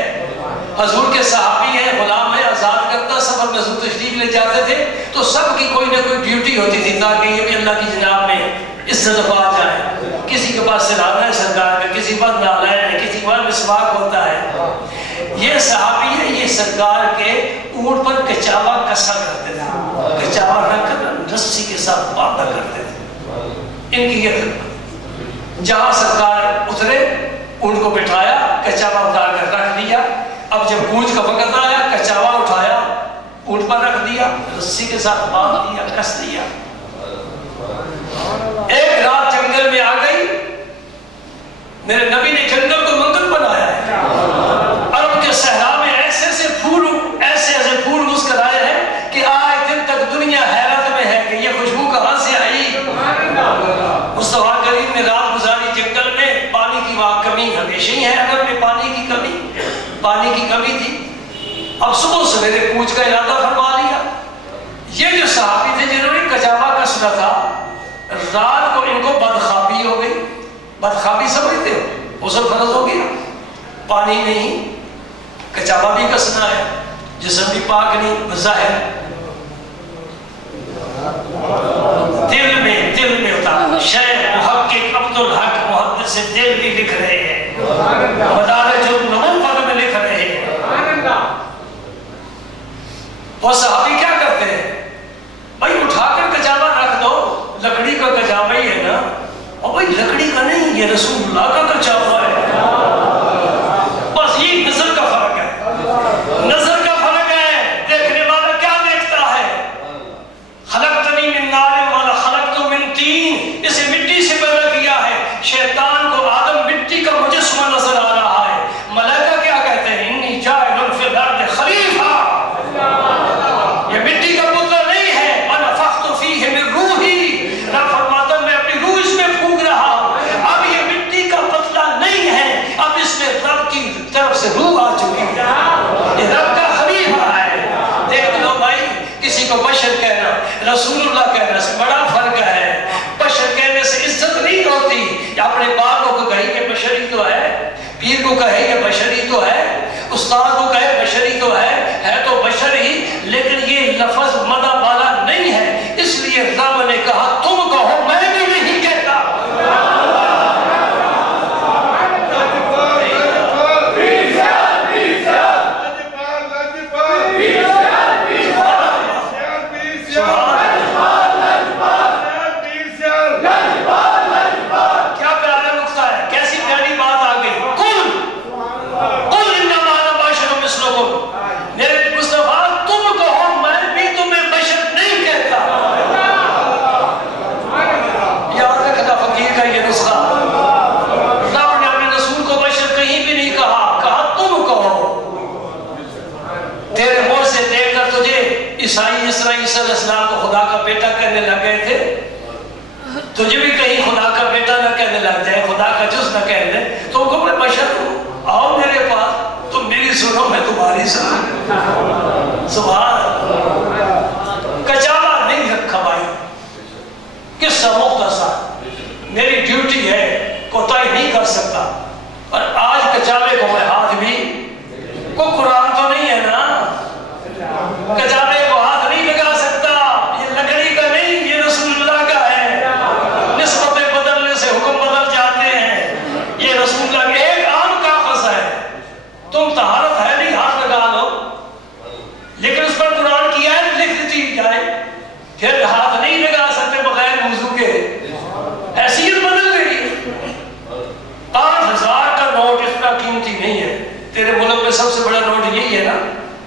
حضور کے صحابی ہیں، غلام ہے، آزاد کرتا، سفر میں حضور تشریف لے جاتے تھے تو سب کی کوئی نہ کوئی ڈیوٹی ہوتی تھی تاکہ یہ بھی اللہ کی جناب میں عزت پا جائے۔ کسی کے پاس سرانا ہے سرکار کا، کسی کے پاس نالین ہے، کسی کے پاس مسواک ہوتا ہے۔ یہ صحابی ہے، یہ سرکار کے اونٹ پر کچاوا کسا کرتے تھے، کچاوا رکھ کر رسی کے ساتھ باندھا کرتے تھے۔ ان کی یہ خدمت، جہاں سرکار اترے اونٹ کو بٹھایا، کچاوا اتار کر رکھ دیا۔ اب جب کوچ کا وقت آیا، کچاوا اٹھایا، اونٹ پر رکھ دیا، رسی کے ساتھ باندھ دیا، کس دیا۔ ایک رات جنگل میں آ گئی، میرے نبی نے جنگل کو منگل بنایا ہے۔ عرب کے صحرا میں ایسے ایسے پھول مسکرائے ہیں کہ آج دن تک دنیا حیرت میں ہے کہ یہ خوشبو کہاں سے آئی۔ مصطفیٰ کریم نے رات گزاری جنگل میں، پانی کی وہاں کمی ہمیشہ ہی ہے، اگر میں پانی کی کمی تھی۔ اب صبح سویرے کوچ کا ارادہ فرما لیا۔ یہ جو صحابی تھے جنہوں نے کچاوا کسنا تھا، رات کو ان کو بدخوابی ہو گئی۔ بدخوابی سمجھتے ہو، غسل فرض ہو گیا، پانی نہیں، کچاوا بھی کسنا ہے، جسم بھی پاک نہیں، بظاہر دل میں اتار۔ شیخ محقق عبدالحق محدث دل بھی لکھ رہے ہیں، مدارج النبوہ میں لکھ رہے ہیں۔ وہ صحابی کیا کرتے ہیں؟ بھائی اٹھا کر کچاوا رکھ دو، لکڑی کا کچاوا ہی ہے نا۔ اور بھائی لکڑی کا نہیں، یہ رسول اللہ کا کچاوا ہے۔ بس یہ نظر کا فرق ہے، نظر کا فرق ہے۔ دیکھنے والا کیا دیکھتا ہے؟ خلقتنی من نار والا خلقت من طین، اسے مٹی سے پیدا کیا ہے۔ شیطان کو آدم مٹی کا مجسمہ نظر آ رہا ہے۔ ملائکہ کیا کہتے ہیں؟ انی جاعل فی الارض خلیفہ، یہ مٹی کا پتلا نہیں ہے۔ ونفخت فیہ من روحی، رب فرماتا میں اپنی روح اس میں پھونک رہا ہوں۔ اب یہ مٹی کا پتلا نہیں ہے، اب اس میں رب کی طرف سے روح آ چکی ہے، یہ رب کا خلیفہ ہے۔ دیکھ لو بھائی، کسی کو بشر کہنا، رسول اللہ کہنا سے بڑا فرق ہے۔ بشر کہنے سے عزت نہیں ہوتی۔ اپنے باپ کو کہے کہ بشری تو ہے، پیر کو کہے کہ بشری تو ہے، استاد کو کہے بشری تو ہے تو بشر ہی، لیکن یہ لفظ مدح والا نہیں ہے۔ اس لیے رب نے کہا تم کہو، میں بھی نہیں کہتا۔ کیا پیارا نقطہ ہے، کیسی پیاری بات آ گئی۔ قل انما انا بشر مثلکم، میرے مصطفیٰ تم کہو، میں بھی تمہیں بشر نہیں کہتا۔ یاد رکھنا فقیر کا یہ نسخہ، رب نے اپنے رسول کو بشر کہیں بھی نہیں کہا، کہا تم کہو۔ تیرے منہ سے دیکھ کر تجھے عیسائی عیسیٰ علیہ السلام کو خدا کا بیٹا کہنے لگ گئے تھے، تجھے بھی کہیں خدا کا بیٹا نہ کہنے لگ جائے، خدا کا جز نہ کہنے، تو کو میں بشر ہوں، آؤ میرے پاس، تم میری سنو میں تمہاری سنوں۔ سبحان کچاوا نہیں رکھا بھائی، قصہ مختصر، میری ڈیوٹی ہے، کوتاہی نہیں کر سکتا۔ اور آج کچاوے کو میں ہاتھ بھی، کوئی قرآن تو نہیں ہے نا، کچاوے کو ہاتھ نہیں لگا سکتا، یہ لکڑی کا نہیں، یہ رسول اللہ کا ہے۔ نسبتیں بدلنے سے حکم بدل جاتے ہیں، یہ رسول اللہ کا ایک عام کاغذ ہے، تم طہارت ہے نہیں ہاتھ لگا لو، لیکن اس پر قرآن کی آیت لکھ دی جائے، پھر ہاتھ نہیں لگا سکتے بغیر وضو کے۔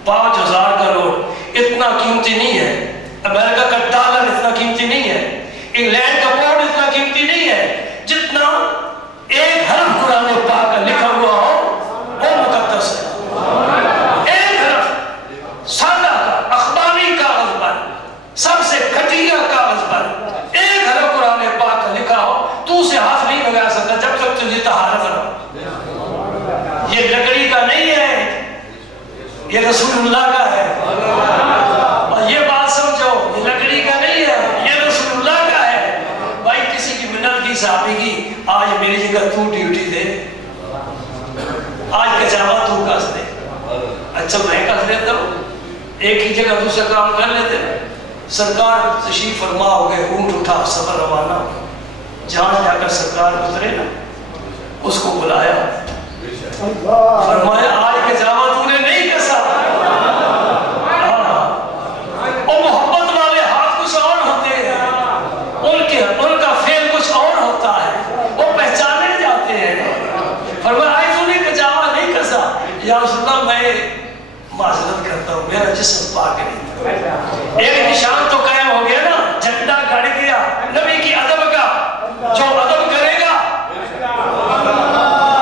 5,000 کروڑ اتنا قیمتی نہیں ہے، امریکہ کا ڈالر اتنا قیمتی نہیں ہے، انگلینڈ کا پاؤنڈ اتنا قیمتی نہیں ہے جتنا ایک حرف قرآن پاک کا لکھا ہوا ہو وہ مقدس ہے۔ ایک حرف سادہ کا اخباری کاغذ پر، سب سے گھٹیا کاغذ پر ایک حرف قرآن پاک کا لکھا ہو تو اسے ہاتھ نہیں لگا سکتا جب تک تجھے طہارت نہ ہو۔ یہ لکڑی کا نہیں ہے، یہ رسول اللہ کا ہے، اور یہ بات سمجھو، یہ لکڑی کا نہیں ہے، یہ رسول اللہ کا ہے۔ بھائی کسی کی منت کی صحابی کی، آج میری جگہ تو ڈیوٹی دے، آج کچاوا تو کس دے، اچھا میں کس دیتا ہوں، ایک ہی جگہ دوسرا کام کر لیتے۔ سرکار تشریف فرما ہو گئے، اونٹ اٹھا سفر روانہ ہو گئے، جہاں جا کر سرکار گزرے نا اس کو بلایا، فرمایا آج کچاوا تو نے نہیں کسا، اور محبت والے ہاتھ کچھ اور ہوتے ہیں، ان کا فعل کچھ اور ہوتا ہے، وہ پہچانے جاتے ہیں۔ فرمایا آج تو نے کچاوا نہیں کسا، یا رسول اللہ میں معذرت کرتا ہوں، میرا جسم پاک نہیں تھا۔ ایک نشان تو قائم ہو گیا نا، جھنڈا گڑ گیا نبی کی ادب کا، جو ادب کرے گا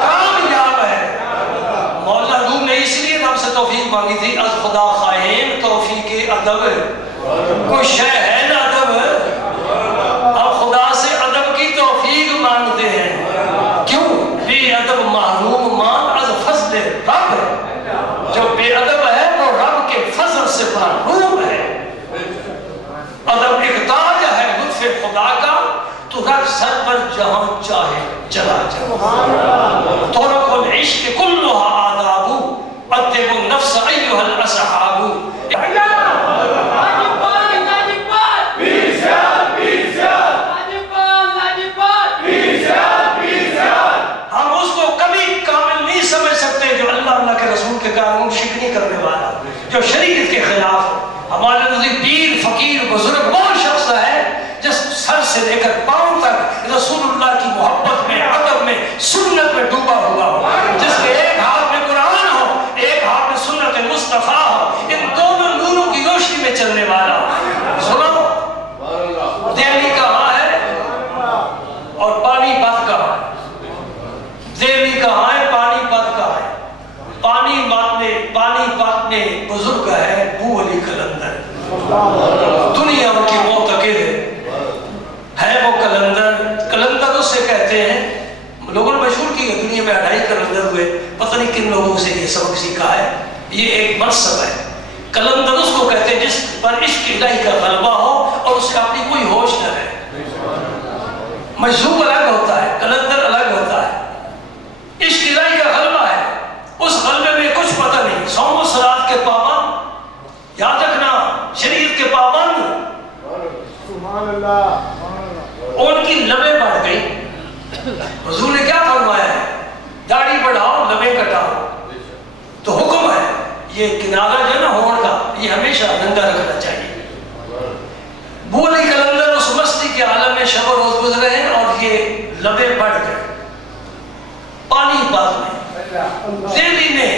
کامیاب ہے۔ مولا روم نے اس لیے رب سے توفیق مانگی تھی، از خدا خواہیم توفیق ادب، کوئی شے ہے نا ادب، اب خدا سے ادب کی توفیق مانگتے ہیں، کیوں؟ بے ادب محروم مان از فضل رب، جو بے ادب ہے وہ رب کے فضل سے محروم ہے۔ ادب ایک تاج ہے لطف خدا کا، تو رکھ سر پر جہاں چاہے چلا جا۔ طرق العشق کلھا آداب، ادب النفس ایھا الاصحاب۔ ہم اس کو کبھی کامل نہیں سمجھ سکتے جو اللہ کے رسول کے قانون شکنی کرنے والا، جو شریعت کے خلاف ہے۔ ہمارے نزدیک پیر فقیر بزرگ وہ شخص ہے جس سر سے لے کر پاؤں تک رسول اللہ کی محبت میں، ادب میں، سنت میں ڈوبا ہوا ہو، جس کے ایک ہاتھ میں قرآن ہو، ایک ہاتھ میں سنت مصطفیٰ ہو، ان دونوں نوروں کی روشنی میں چلنے والا ہو۔ سنو، دہلی کہاں ہے اور پانی پت کہاں ہے؟ دہلی کہاں ہے، پانی پت کہاں ہے؟ پانی پت میں بزرگ ہے ابو علی قلندر، دنیا ان کی معتقد ہے وہ قلندر اس سے کہتے ہیں، لوگوں نے مشہور کی ہے دنیا میں 2.5 قلندر ہوئے، پتہ نہیں کن لوگوں سے یہ سبق سیکھا ہے، یہ ایک منصب ہے۔ قلندر اس کو کہتے ہیں جس پر عشق الہی کا غلبہ ہو اور اس کا اپنی کوئی ہوش نہ رہے۔ مجذوب الگ ہوتا ہے، قلندر الگ ہوتا ہے، عشق الہی کا غلبہ ہے، اس غلبے میں کچھ پتہ نہیں، صوم و صلات کے پابند، یاد رکھنا شریعت کے پابند، سبحان اللہ، ان کی لبیں بڑھ گئی۔ حضور نے کیا فرمایا ہے؟ داڑھی بڑھاؤ لبیں کٹاؤ، تو حکم ہے یہ کنارہ جو نا ہونٹ کا یہ ہمیشہ ننگا رکھنا چاہیے۔ ابو علی قلندر اس مستی کے عالم میں شب و روز گزرے ہیں اور یہ لبیں بڑھ گئے۔ پانی پت میں دہلی میں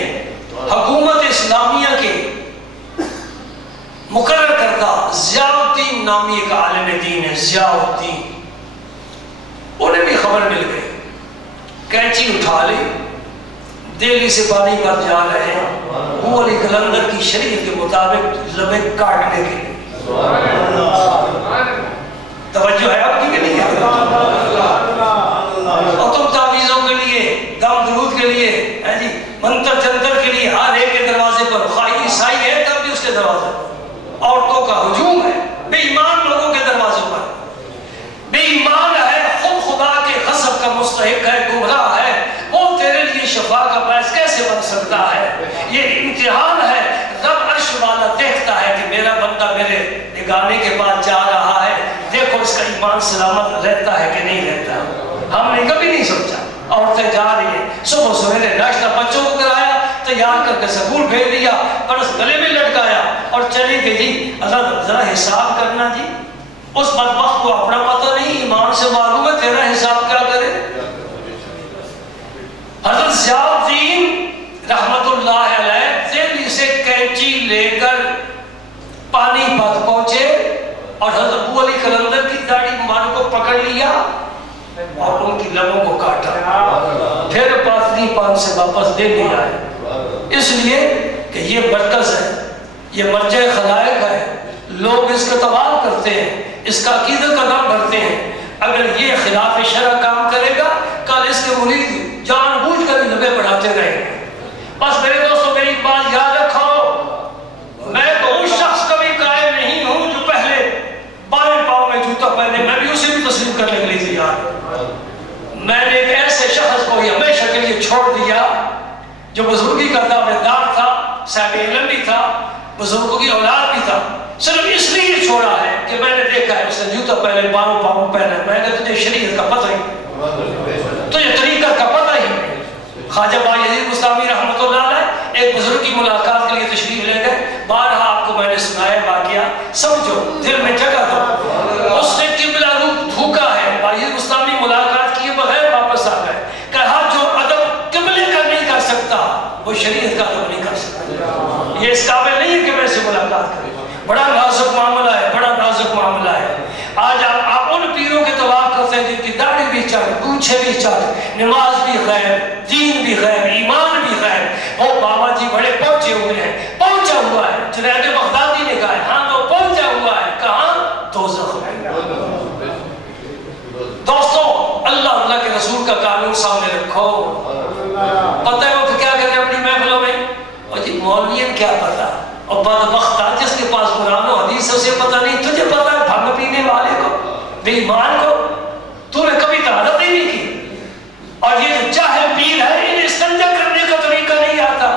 حکومت اسلامیہ کے مقرر کردہ ضیاء الدین نامی ایک عالم دین ہے، ضیاء الدین، انہیں بھی خبر مل گئی، کینچی اٹھا لی، دہلی سے پانی پر جا رہے ہیں ابو علی قلندر کی شریعت کے مطابق لبیں کاٹنے کے لیے۔ توجہ ہے آپ کی کہ نہیں ہے؟ اور تم تعویذوں کے لیے، دم درود کے لیے، جی منتر جنتر کے لیے ہر ایک کے دروازے پر، خواہی عیسائی ہے تب بھی اس کے دروازے پر عورتوں کا ہجوم ہے، بے ایمان لوگوں کے دروازوں پر، بے ایمان ہے، خود خدا کے غضب کا مستحق ہے، گمراہ ہے، وہ تیرے لیے شفا کا باعث کیسے بن سکتا ہے؟ یہ امتحان ہے، رب عرش والا دیکھتا ہے کہ میرا بندہ میرے نگانے کے بعد جا رہا ہے، دیکھو اس کا ایمان سلامت رہتا ہے کہ نہیں رہتا۔ ہم نے کبھی نہیں سوچا، عورتیں جا رہی ہیں، صبح سویرے ناشتہ بچوں کو کرایا، تیار کر کے سکول بھیج دیا، پرس گلے میں لٹکایا اور چلی گئی، جی اللہ ذرا حساب کرنا جی۔ اس بدبخت کو اپنا پتہ نہیں، ایمان سے معلوم ہے تیرا حساب کیا کرے۔ حضرت ضیاء الدین رحمت اللہ علیہ دہلی سے کینچی حضرت ابو علی قلندر کی داڑھی مبارک کو پکڑ لیا اور ان کی لبوں کو کاٹا، پھر پاتلی پان سے واپس دے دیا ہے، اس لیے کہ یہ مرکز ہے، یہ مرجع خلائق ہے، لوگ اس کا طواف کرتے ہیں، اس کا عقیدت کا نام بھرتے ہیں۔ اگر یہ خلاف شرع کام کرے گا کل اس کے مرید جان بوجھ کر لبے بڑھاتے رہیں گے۔ بس میرے دوستوں میری بات یاد رکھو، میں تو اس شخص کا بھی قائل نہیں ہوں جو پہلے بائیں پاؤں میں جوتا پہنے، میں بھی اسے بھی تسلیم کرنے کے لیے تیار۔ میں نے ایک ایسے شخص کو ہمیشہ کے لیے چھوڑ دیا جو بزرگی کا دعویدار تھا، صاحب علم بھی تھا، بزرگوں کی اولاد بھی تھا، صرف اس لیے چھوڑا ہے کہ میں نے دیکھا ہے اس نے جوتا پہلے باروں پاؤں پہنا، میں نے تجھے شریعت کا پتہ ہی، تجھے طریقہ کا پتہ ہی۔ خواجہ بایزید بستامی رحمۃ اللہ علیہ ایک بزرگ کی ملاقات کے لیے تشریف لے گئے، بارہا آپ کو میں نے سنایا واقعہ، سمجھو دل میں جگہ دو۔ اس نے قبلہ روح دھوکا ہے، بایزید بستامی ملاقات کیے بغیر واپس آ گئے، کہا جو ادب قبلے کا نہیں کر سکتا وہ شریعت کا ادب نہیں کر سکتا، یہ اس قابل نہیں ہے کہ میں اسے ملاقات کروں۔ بڑا نازک معاملہ ہے، بڑا نازک معاملہ ہے۔ آج آپ ان پیروں کے طواف کرتے ہیں جن کی داڑھی بھی چڑھ، گونچھے بھی چڑھ، نماز بھی غیر، دین بھی غیر، ایمان بھی غیر۔ وہ بابا جی بڑے پہنچے ہوئے ہیں، پہنچا ہوا ہے، جنید بغدادی نے کہا ہے، ہاں تو پہنچا ہوا ہے، کہاں؟ دوزخ میں۔ دوستوں اللہ کے رسول کا قانون سامنے رکھو۔ پتہ ہے وہ کیا کہتے ہیں اپنی محفلوں میں؟ اور جی مولویت کیا پتا، اور بدبختہ جس کے پاس قرآن و حدیث ہے اسے پتہ نہیں، تجھے پتہ ہے بھنگ پینے والے کو، بے ایمان کو، تو نے کبھی طہارت ہی نہیں کی۔ اور یہ جو جاہل پیر ہے انہیں استنجا کرنے کا طریقہ نہیں آتا۔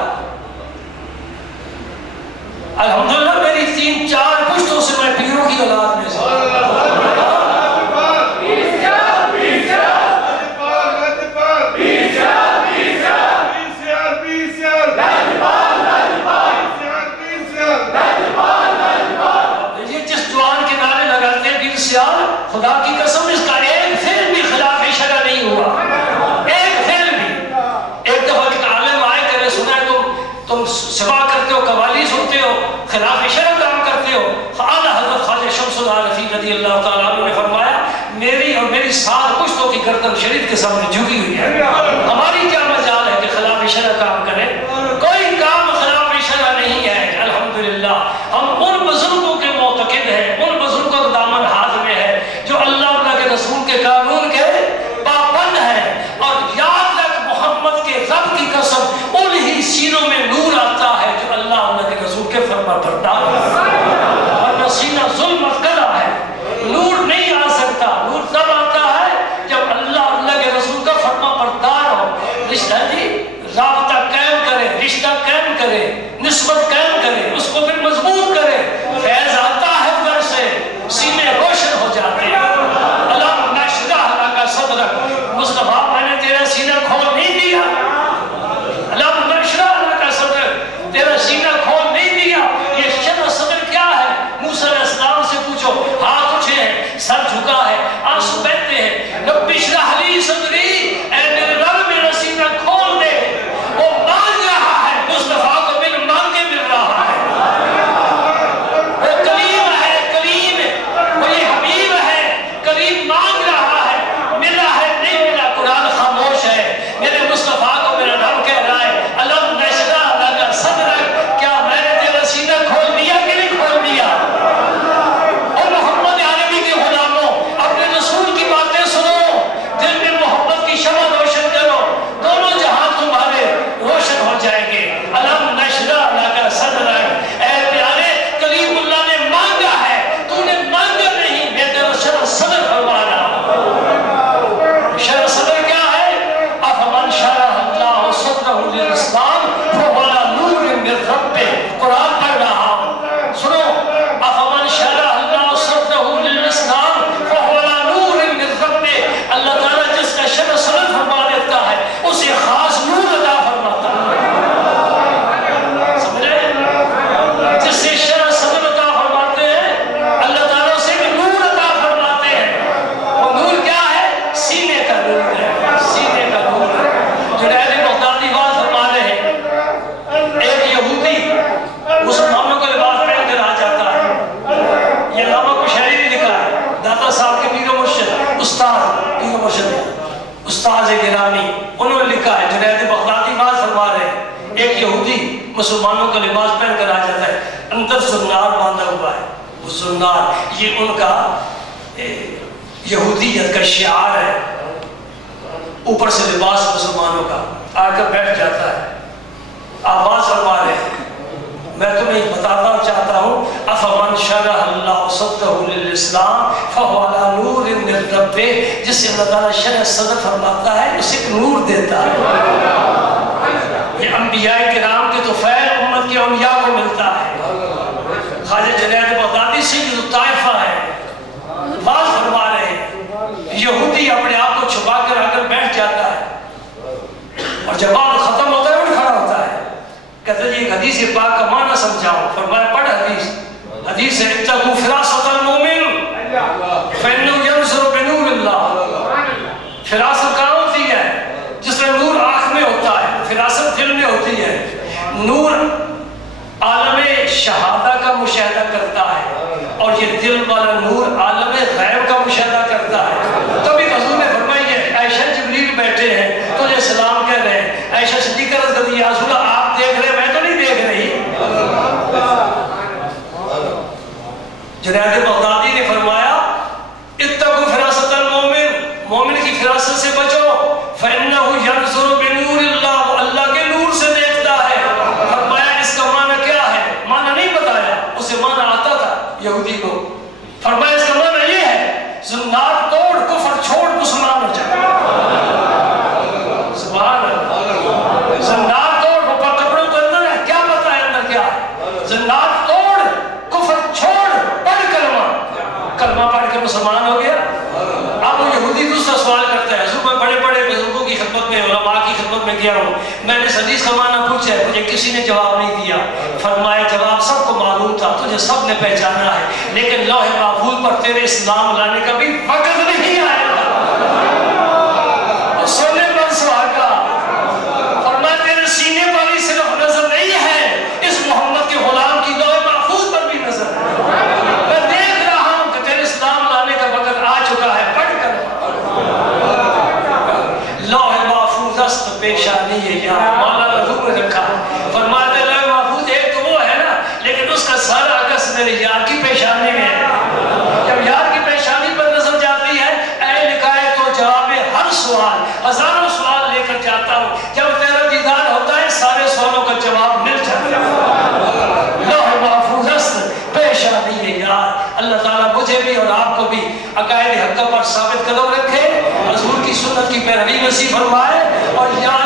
الحمدللہ میری 3-4 پشتوں سے میں پیروں کی اولاد میں سے خدا کی قسم اس کا ایک فعل بھی خلاف شرع نہیں ہوا، ایک فعل بھی۔ ایک دفعہ ایک عالم آئے کہ نے سنا ہے تم سوا کرتے ہو، قوالی سنتے ہو، خلاف شرع کام کرتے ہو۔ اعلیٰ حضرت خواجہ شمس العارفین رضی اللہ تعالیٰ عنہ نے فرمایا میری اور میری 7 پشتوں کی گردن شریعت کے سامنے جھکی ہوئی ہے، ہماری کیا مجال ہے کہ خلاف شرع کام کریں؟ کوئی کام خلاف شرع نہیں ہے۔ الحمدللہ ہم ان بزرگوں کے معتقد ہیں، ان بزرگوں کا دامن ہاتھ میں ہے جو اللہ کے رسول کے قانون کے پابند ہے۔ اور یاد رکھ محمد کے رب کی قسم انہی سینوں میں نور آتا ہے جو اللہ کے رسول کے فرما بردار ہے، ورنہ سینہ ظلمت کلا ہے، نور نہیں آ سکتا۔ نور تب آتا ہے جب اللہ کے رسول کا فرما بردار ہو۔ رشتہ جی رابطہ قائم کرے، مسلمانوں کا لباس پہن کر آ جاتا ہے، اندر زنار باندھا ہوا ہے، وہ زنار یہ ان کا یہودیت کا شعار ہے، اوپر سے لباس مسلمانوں کا، آ کر بیٹھ جاتا ہے۔ آپ بات فرما رہے ہیں، میں تمہیں بتانا چاہتا ہوں، افمن شرح اللہ صدرہ للاسلام فہو علی نور من ربہ، جس سے اللہ تعالیٰ شرح صدر فرماتا ہے اسے ایک نور دیتا ہے۔ یہ انبیاء کرام کے طفیل امت کے اولیاء کو ملتا ہے۔ خواجہ جنید بغدادی سید الطائفہ ہے، بات فرما رہے ہیں، یہودی اپنے آپ کو چھپا کر آ کر بیٹھ جاتا ہے، اور جب بات ختم ہوتا ہے اٹھ کھڑا ہوتا ہے، کہتے ہیں یہ حدیث پاک کا معنی سمجھاؤ، فرمایا پڑھ حدیث، حدیث ہے اتقوا فراست المومن فإنه ينظر بنور اللہ۔ فراست کہاں ہوتی ہے؟ جس میں نور آنکھ میں ہوتا ہے، فراست دل میں ہوتی ہے، نور عالم شہادہ کا مشاہدہ کرتا ہے، اور یہ دل والا نور عالم غیب کا مشاہدہ کرتا ہے۔ تبھی حضور نے فرمایا ہے، عائشہ جبریل بیٹھے ہیں تو یہ سلام کہہ رہے ہیں، عائشہ صدیقہ رضی اللہ عنہا، رسول اللہ آپ دیکھ رہے ہیں میں تو نہیں دیکھ رہی۔ جنید بغدادی نے فرمایا اتقوا فراست المومن، مومن کی فراست سے بچو، فإنه ينظر بنور اللہ، وہ اللہ کے نور سے دیکھتا ہے۔ فرمایا اس کا معنی کیا ہے؟ معنی نہیں بتایا، اسے معنی آتا تھا یہودی کو۔ فرمایا اس کا معنی یہ ہے زنار توڑ کفر چھوڑ مسلمان ہو جائے۔ سبحان اللہ، زنار توڑ، وہ کپڑوں کے اندر ہے، کیا پتا ہے اندر کیا ہے؟ زنار توڑ کفر چھوڑ، پڑھ کلمہ پڑھ کے مسلمان ہو گیا۔ اب وہ یہودی دوسرا سوال کرتا ہے، حضور میں بڑے بڑے بزرگوں کی خدمت میں، علماء کی خدمت میں گیا ہوں، میں نے حدیث کا معنی پوچھا ہے، مجھے کسی نے جواب نہیں دیا۔ فرمایا جواب سب کو معلوم تھا، تجھے سب نے پہچانا ہے، لیکن لوح محفوظ پر تیرے اسلام لانے کا بھی وقت نہیں آیا گا۔ سونے پر سہاگا، فرمایا تیرے سینے پر ہی صرف نظر نہیں ہے، اس محمد کے غلام کی لوح محفوظ پر بھی نظر ہے۔ میں دیکھ رہا ہوں کہ تیرے اسلام لانے کا وقت آ چکا ہے، پڑھ کر لوح محفوظ است پیشانی ہے یا مولا حضور نے رکھا۔ فرماتے لوح محفوظ ایک تو وہ ہے نا، لیکن اس کا سارا عکس میرے یار کی پیشانی میں ہے۔ جب یار کی پیشانی پر نظر جاتی ہے، اے لکھائے تو جواب ہر سوال، ہزاروں سوال لے کر جاتا ہوں، جب تیرا دیدار ہوتا ہے سارے سوالوں کا جواب مل جاتا ہے۔ لوح محفوظ است پیشانی ہے یار۔ اللہ تعالیٰ مجھے بھی اور آپ کو بھی عقائد حقہ پر ثابت قدم رکھے، حضور کی سنت کی پیروی نصیب فرمائے، اور یا